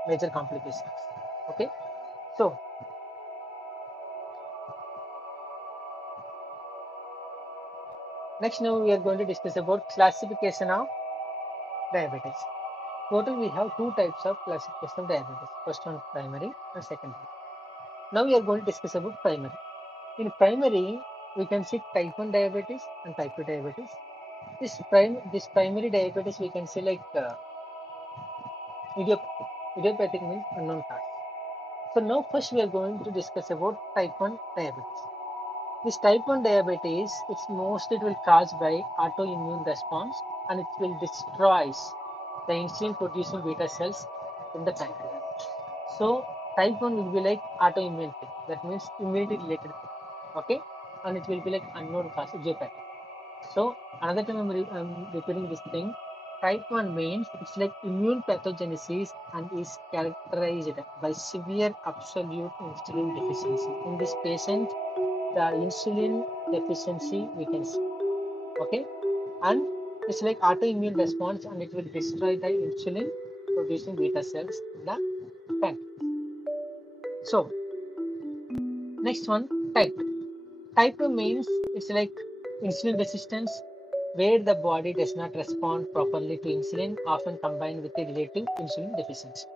major complications. Okay, so next now we are going to discuss about classification of diabetes. Total we have two types of classification of diabetes. First one primary and secondary. Now we are going to discuss about primary. In primary, we can see type 1 diabetes and type 2 diabetes. This primary diabetes we can see like idiopathic means unknown cause. So now first we are going to discuss about type 1 diabetes. This type 1 diabetes, it will cause by autoimmune response and it will destroy the insulin producing beta cells in the pancreas. So type 1 will be like autoimmune thing. That means immunity related thing. Okay, and it will be like unknown cause idiopathic. So another time I'm repeating this thing. Type 1 means it's like immune pathogenesis and is characterized by severe absolute insulin deficiency. In this patient, the insulin deficiency we can see. Okay, and it's like autoimmune response and it will destroy the insulin producing beta cells in the pancreas. So next one, type 2. Type 2 means it's like insulin resistance where the body does not respond properly to insulin, often combined with a relative insulin deficiency.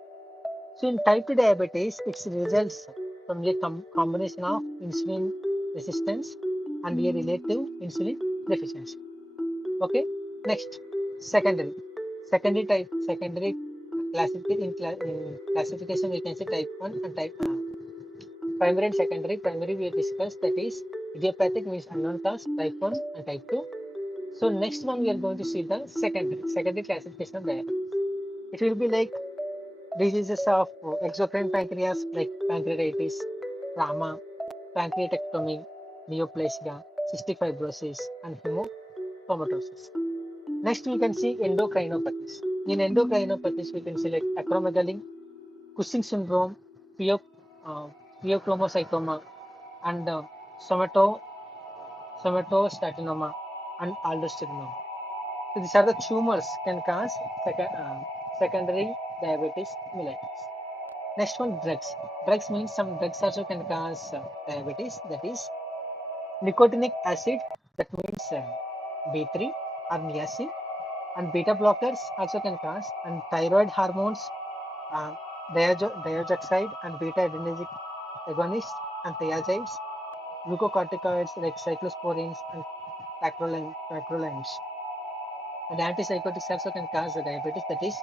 So in type 2 diabetes, it results from a combination of insulin resistance and a relative insulin deficiency. Okay. Next, secondary. Secondary classification we can say type 1 and type primary and secondary. Primary we discussed, that is idiopathic means unknown cause, type 1 and type 2. So next one we are going to see the secondary classification of diabetes. It will be like diseases of exocrine pancreas like pancreatitis, trauma, pancreatectomy, neoplasia, cystic fibrosis, and hemochromatosis. Next we can see endocrinopathies. In endocrinopathies we can see like acromegaly, Cushing syndrome, uh, pheochromocytoma, and somatostatinoma and aldosteronoma. So these are the tumors can cause secondary diabetes mellitus. Next one, drugs. Drugs means some drugs also can cause diabetes. That is nicotinic acid. That means B3 or niacin. And beta blockers also can cause. And thyroid hormones, uh, dioxide and beta adrenergic agonists and thiazides. Glucocorticoids like cyclosporins and tacrolimus. And antipsychotics also can cause the diabetes, that is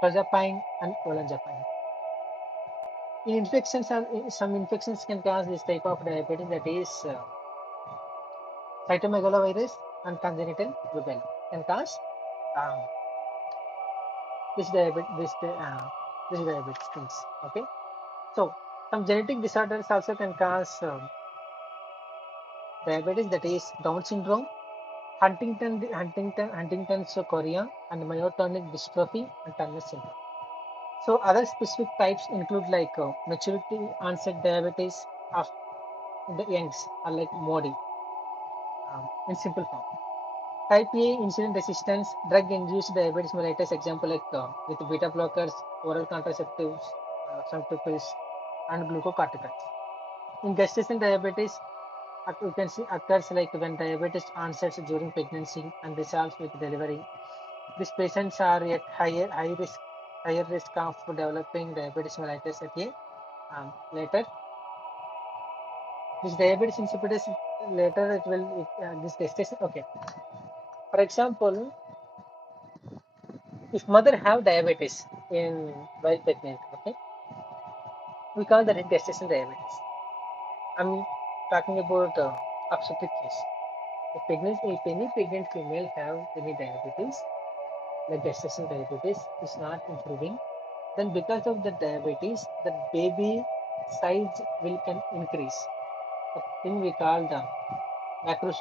clozapine and olanzapine. In infections, some infections can cause this type of diabetes, that is cytomegalovirus and congenital rubella can cause um, this diabetes things. Okay, so some genetic disorders also can cause diabetes, that is Down syndrome, Huntington's chorea, and myotonic dystrophy and Turner syndrome. So other specific types include like maturity onset diabetes of the youngs are like MODY in simple form. Type A insulin resistance, drug induced diabetes mellitus, example like with beta blockers, oral contraceptives, some pills, and glucocorticoids. In gestation diabetes, You can see occurs like when diabetes onsets during pregnancy and resolves with delivery. These patients are at higher risk of developing diabetes mellitus at a later. This diabetes insipidus later it will this gestation. Okay, for example, if mother have diabetes in while pregnant, okay, we call that gestation diabetes. I'm talking about obstetric case. If any pregnant female have any diabetes, like gestational diabetes is not improving, then because of the diabetes, the baby size will can increase. A thing we call the macros,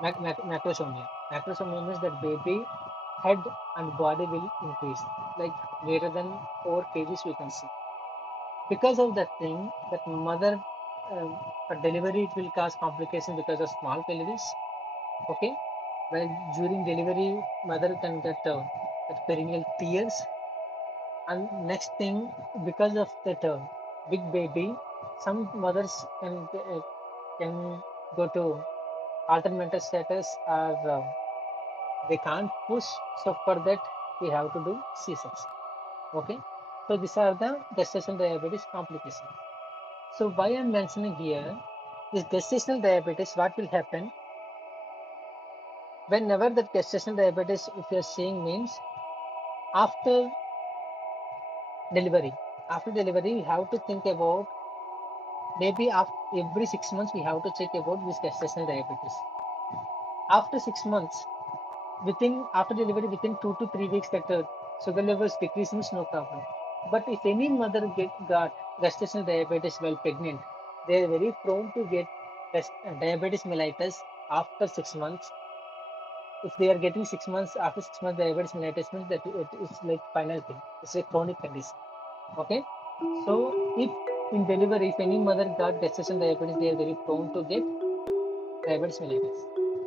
macrosomia. Macrosomia means that baby head and body will increase, like greater than 4 kgs we can see. Because of that thing, that mother for delivery it will cause complication because of small calories. Okay, well during delivery, mother can get that perineal tears, and next thing because of that big baby, some mothers can go to alternate status or they can't push. So for that we have to do C-section. Okay, so these are the gestational diabetes complications. So why I'm mentioning here is gestational diabetes. What will happen whenever that gestational diabetes, if you're seeing, means after delivery. After delivery, we have to think about maybe after every 6 months we have to check about this gestational diabetes. After 6 months, within after delivery, within 2 to 3 weeks, that sugar levels decrease means no problem. But if any mother got gestational diabetes while pregnant, they are very prone to get diabetes mellitus after 6 months. If they are getting 6 months, after 6 months diabetes mellitus means that it's like final thing. It's a chronic condition. Okay, so if in delivery, if any mother got gestational diabetes, they are very prone to get diabetes mellitus.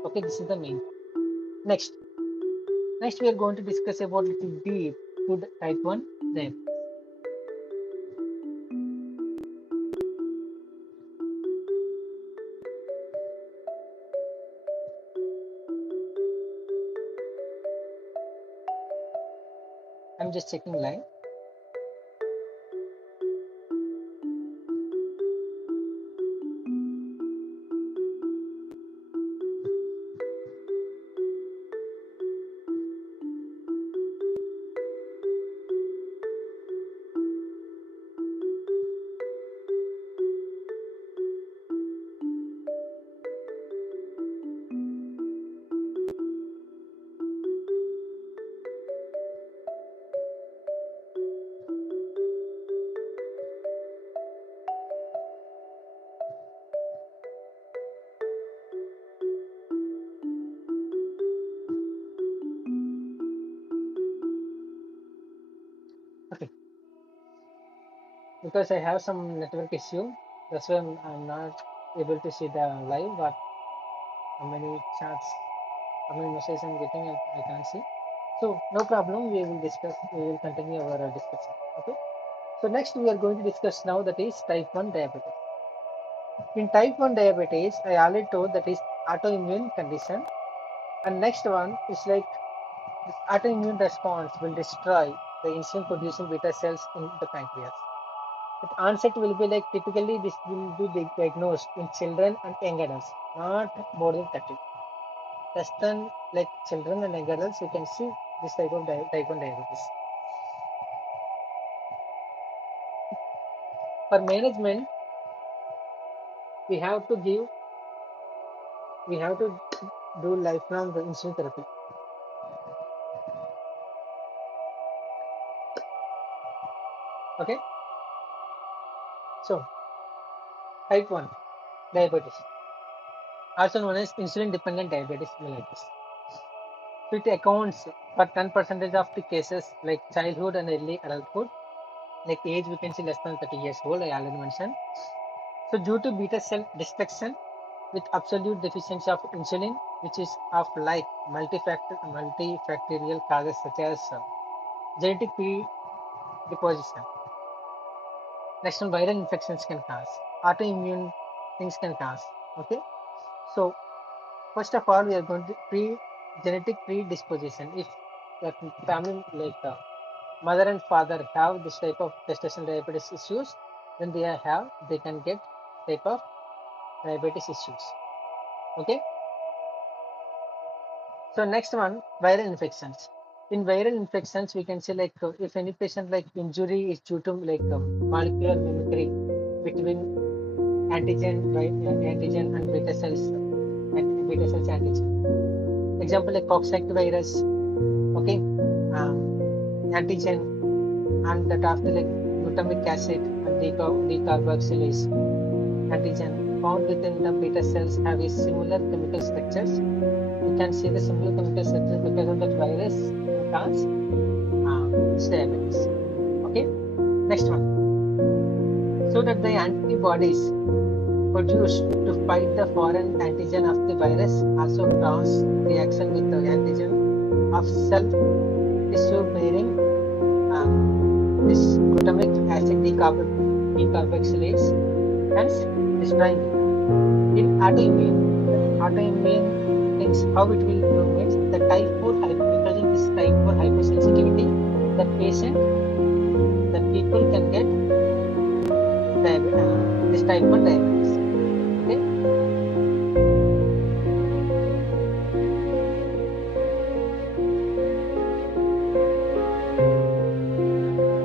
Okay, this is the main. Next, we are going to discuss about little deep food type 1 diabetes. I'm just checking live. Okay, because I have some network issue, that's why I'm not able to see the live. But how many chats, how many messages I'm getting, I can't see. So no problem. We will discuss. We will continue our discussion. Okay. So next we are going to discuss now, that is type 1 diabetes. In type 1 diabetes, I already told that is autoimmune condition. And next one is like this autoimmune response will destroy the insulin producing beta cells in the pancreas. The onset will be like typically this will be diagnosed in children and young adults, not more than 30. Less than like children and young adults, you can see this type of type 1 diabetes. For management, we have to give, we have to do lifelong insulin therapy. Okay, so type 1 diabetes, also known as insulin dependent diabetes mellitus. So it accounts for 10% of the cases like childhood and early adulthood, like age we can see less than 30 years old, I already mentioned. So due to beta cell destruction with absolute deficiency of insulin, which is of like multifactorial causes such as genetic predisposition. Next one, viral infections can cause autoimmune things can cause. Okay, so first of all, we are going to genetic predisposition. If the family mother and father have this type of gestational diabetes issues, then they can get type of diabetes issues. Okay. So next one, viral infections. In viral infections, we can say if any patient injury is due to molecular mimicry between antigen and beta cells antigen. Example like coxsackie virus, okay, antigen and that after glutamic acid and decarboxylase antigen found within the beta cells have a similar chemical structures. You can see the similar chemical structures because of that virus can cause diabetes. Okay, next one. So that the antibodies produced to fight the foreign antigen of the virus also cause reaction with the antigen of self tissue bearing this glutamic acid decarboxylase, hence destroying it. In autoimmune things, how it will do means the type 4 because of this type 4 hypersensitivity, the people can get this type 1 diabetes. Okay.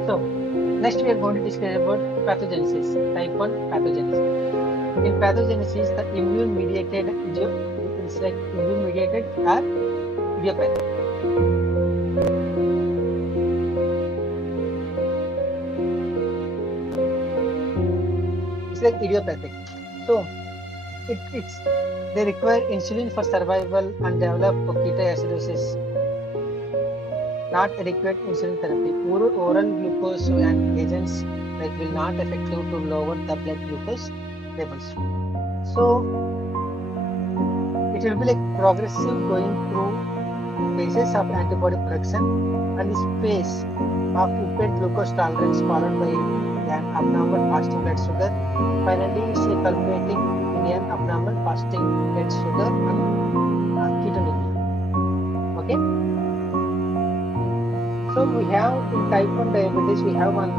So next we are going to discuss about pathogenesis, type 1 pathogenesis. In pathogenesis, the immune mediated or idiopathic. It's like idiopathic. So they require insulin for survival and develop ketoacidosis. Not adequate insulin therapy. Oral glucose and agents will not effective to lower the blood glucose levels. So it will be progressive going through phases of antibody production, and this phase of impaired glucose tolerance followed by an abnormal fasting blood sugar. Finally, it's culminating in an abnormal fasting blood sugar and ketonemia. Okay. So we have in type 1 diabetes, we have one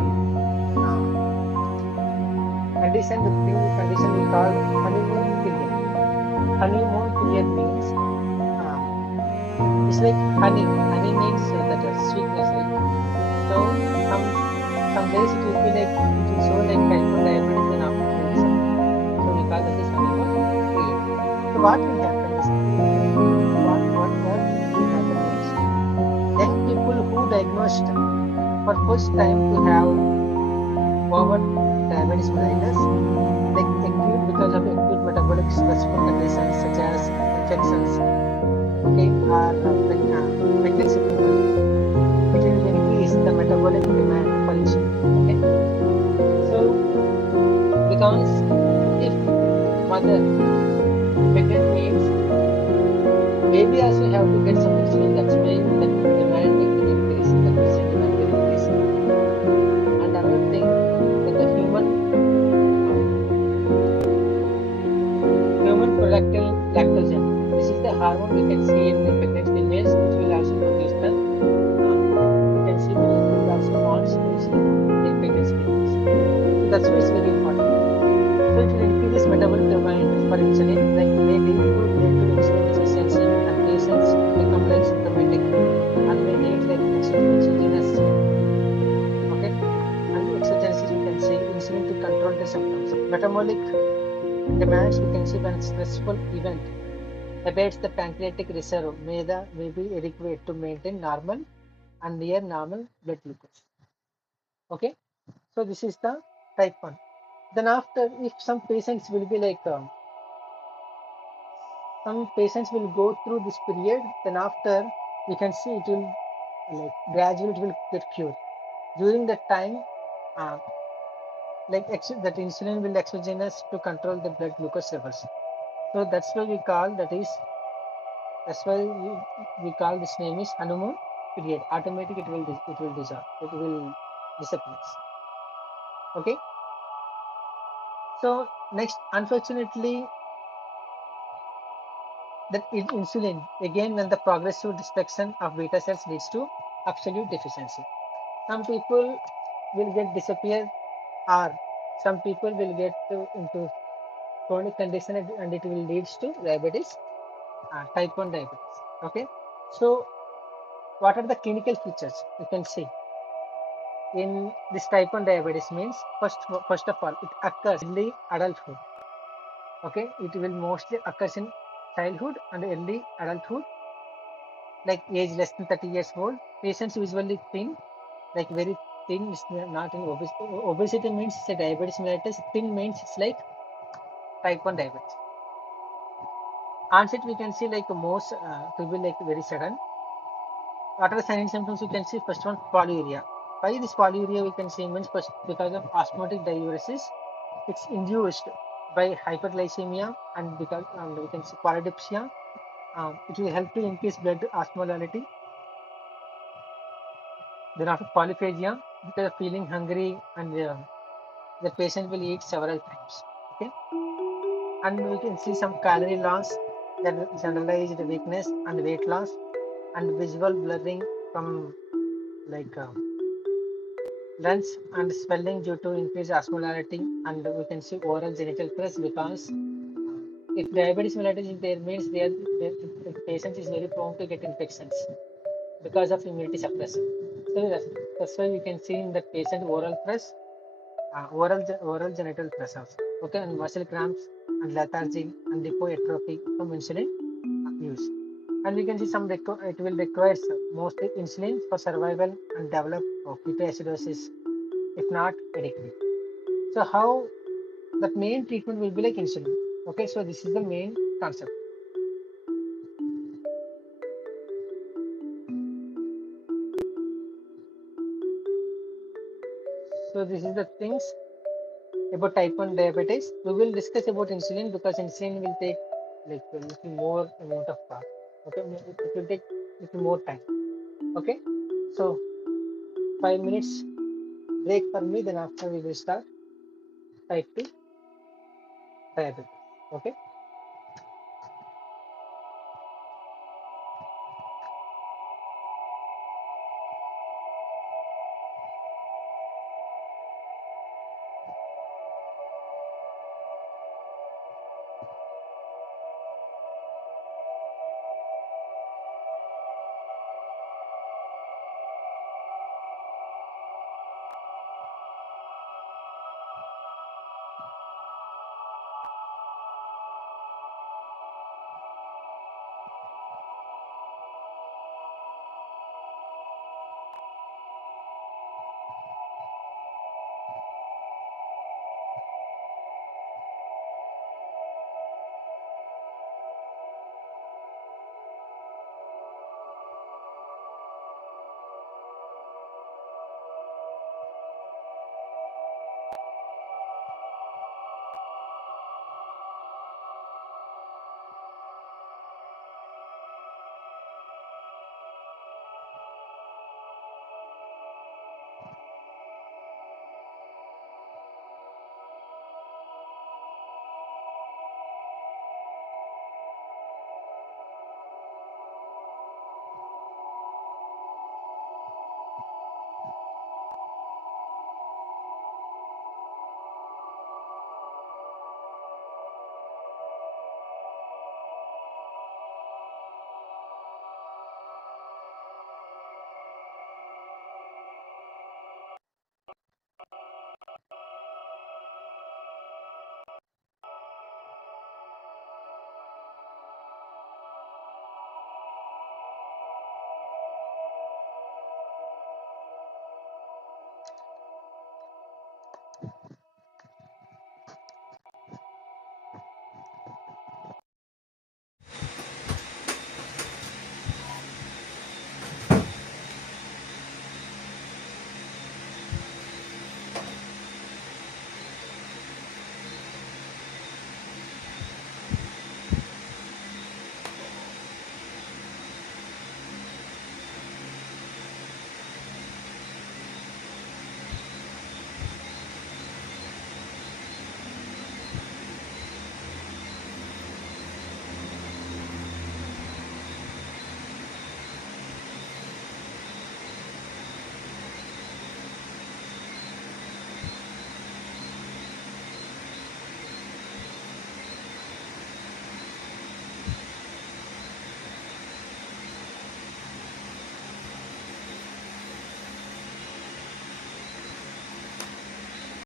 condition, the new condition we call honeymoon period. Honeymoon period means it's like honey. Honey means that sweetness, right? So some days it will be it will show type 1 diabetes, and after it will disappear. So we call that is honeymoon period. So what will happen is what will happen is young people who diagnosed for first time to have over diabetes mellitus, acute because of acute metabolic stressful conditions such as infections, okay, or pregnancy people, it will increase the metabolic demand for insulin. Okay, so because if mother pregnant means baby also have to get some insulin, that's why the demand will increase, the insulin demand will increase. And another thing, that the human prolactin lactogen, this is the hormone we can see in the pregnant females, which will also produce the you can see that it will also launch insulin in pregnant females. So that's why it's very important. So it will increase metabolic demand for insulin, may lead to insulin deficiency, and patients become symptomatic and may need exogenous, okay, and exogenous we can say insulin to control the symptoms. Metabolic demands we can see when stressful event abates the pancreatic reserve may be adequate to maintain normal and near normal blood glucose. Okay, so this is the type 1. Then after, if some patients will be some patients will go through this period, then after we can see it will gradually it will get cured. During that time, that insulin will exogenous to control the blood glucose levels. So that's why we call we call this name is honeymoon period. Automatic it will dissolve, it will disappear. Okay. So next, unfortunately, that is insulin again when the progressive destruction of beta cells leads to absolute deficiency. Some people will get disappear, or some people will get into chronic condition and it will leads to diabetes, type 1 diabetes. Okay, so what are the clinical features you can see in this type 1 diabetes means first of all it occurs in early adulthood. Okay, it will mostly occurs in childhood and early adulthood, like age less than 30 years old. Patients usually thin, like very thin. It's not in obesity. Obesity means it's a diabetes mellitus. Thin means it's like type 1 diabetes. Onset we can see like most to be like very sudden. What are the signs and symptoms? You can see first one polyuria. Why this polyuria we can see means first because of osmotic diuresis. It's induced by hyperglycemia and because we can see polydipsia. It will help to increase blood osmolality. Then after polyphagia, because of feeling hungry and the patient will eat several times. Okay, and we can see some calorie loss, that generalized weakness and weight loss, and visual blurring from like lens and swelling due to increased osmolality, and we can see oral genital press because if diabetes mellitus is there means the patient is very prone to get infections because of immunity suppression. So that's why we can see in that patient oral press, oral genital press also. Okay, and muscle cramps and lethargy and lipoatrophy from insulin use. And we can see it will require mostly insulin for survival and develop ketoacidosis if not adequate. So how that main treatment will be like insulin. Okay, so this is the main concept. So this is the things about type 1 diabetes. We will discuss about insulin because insulin will take like a little more amount of part. Okay, it will take little more time. Okay, so 5 minutes break for me. Then after we will start type 2 diabetes. Okay.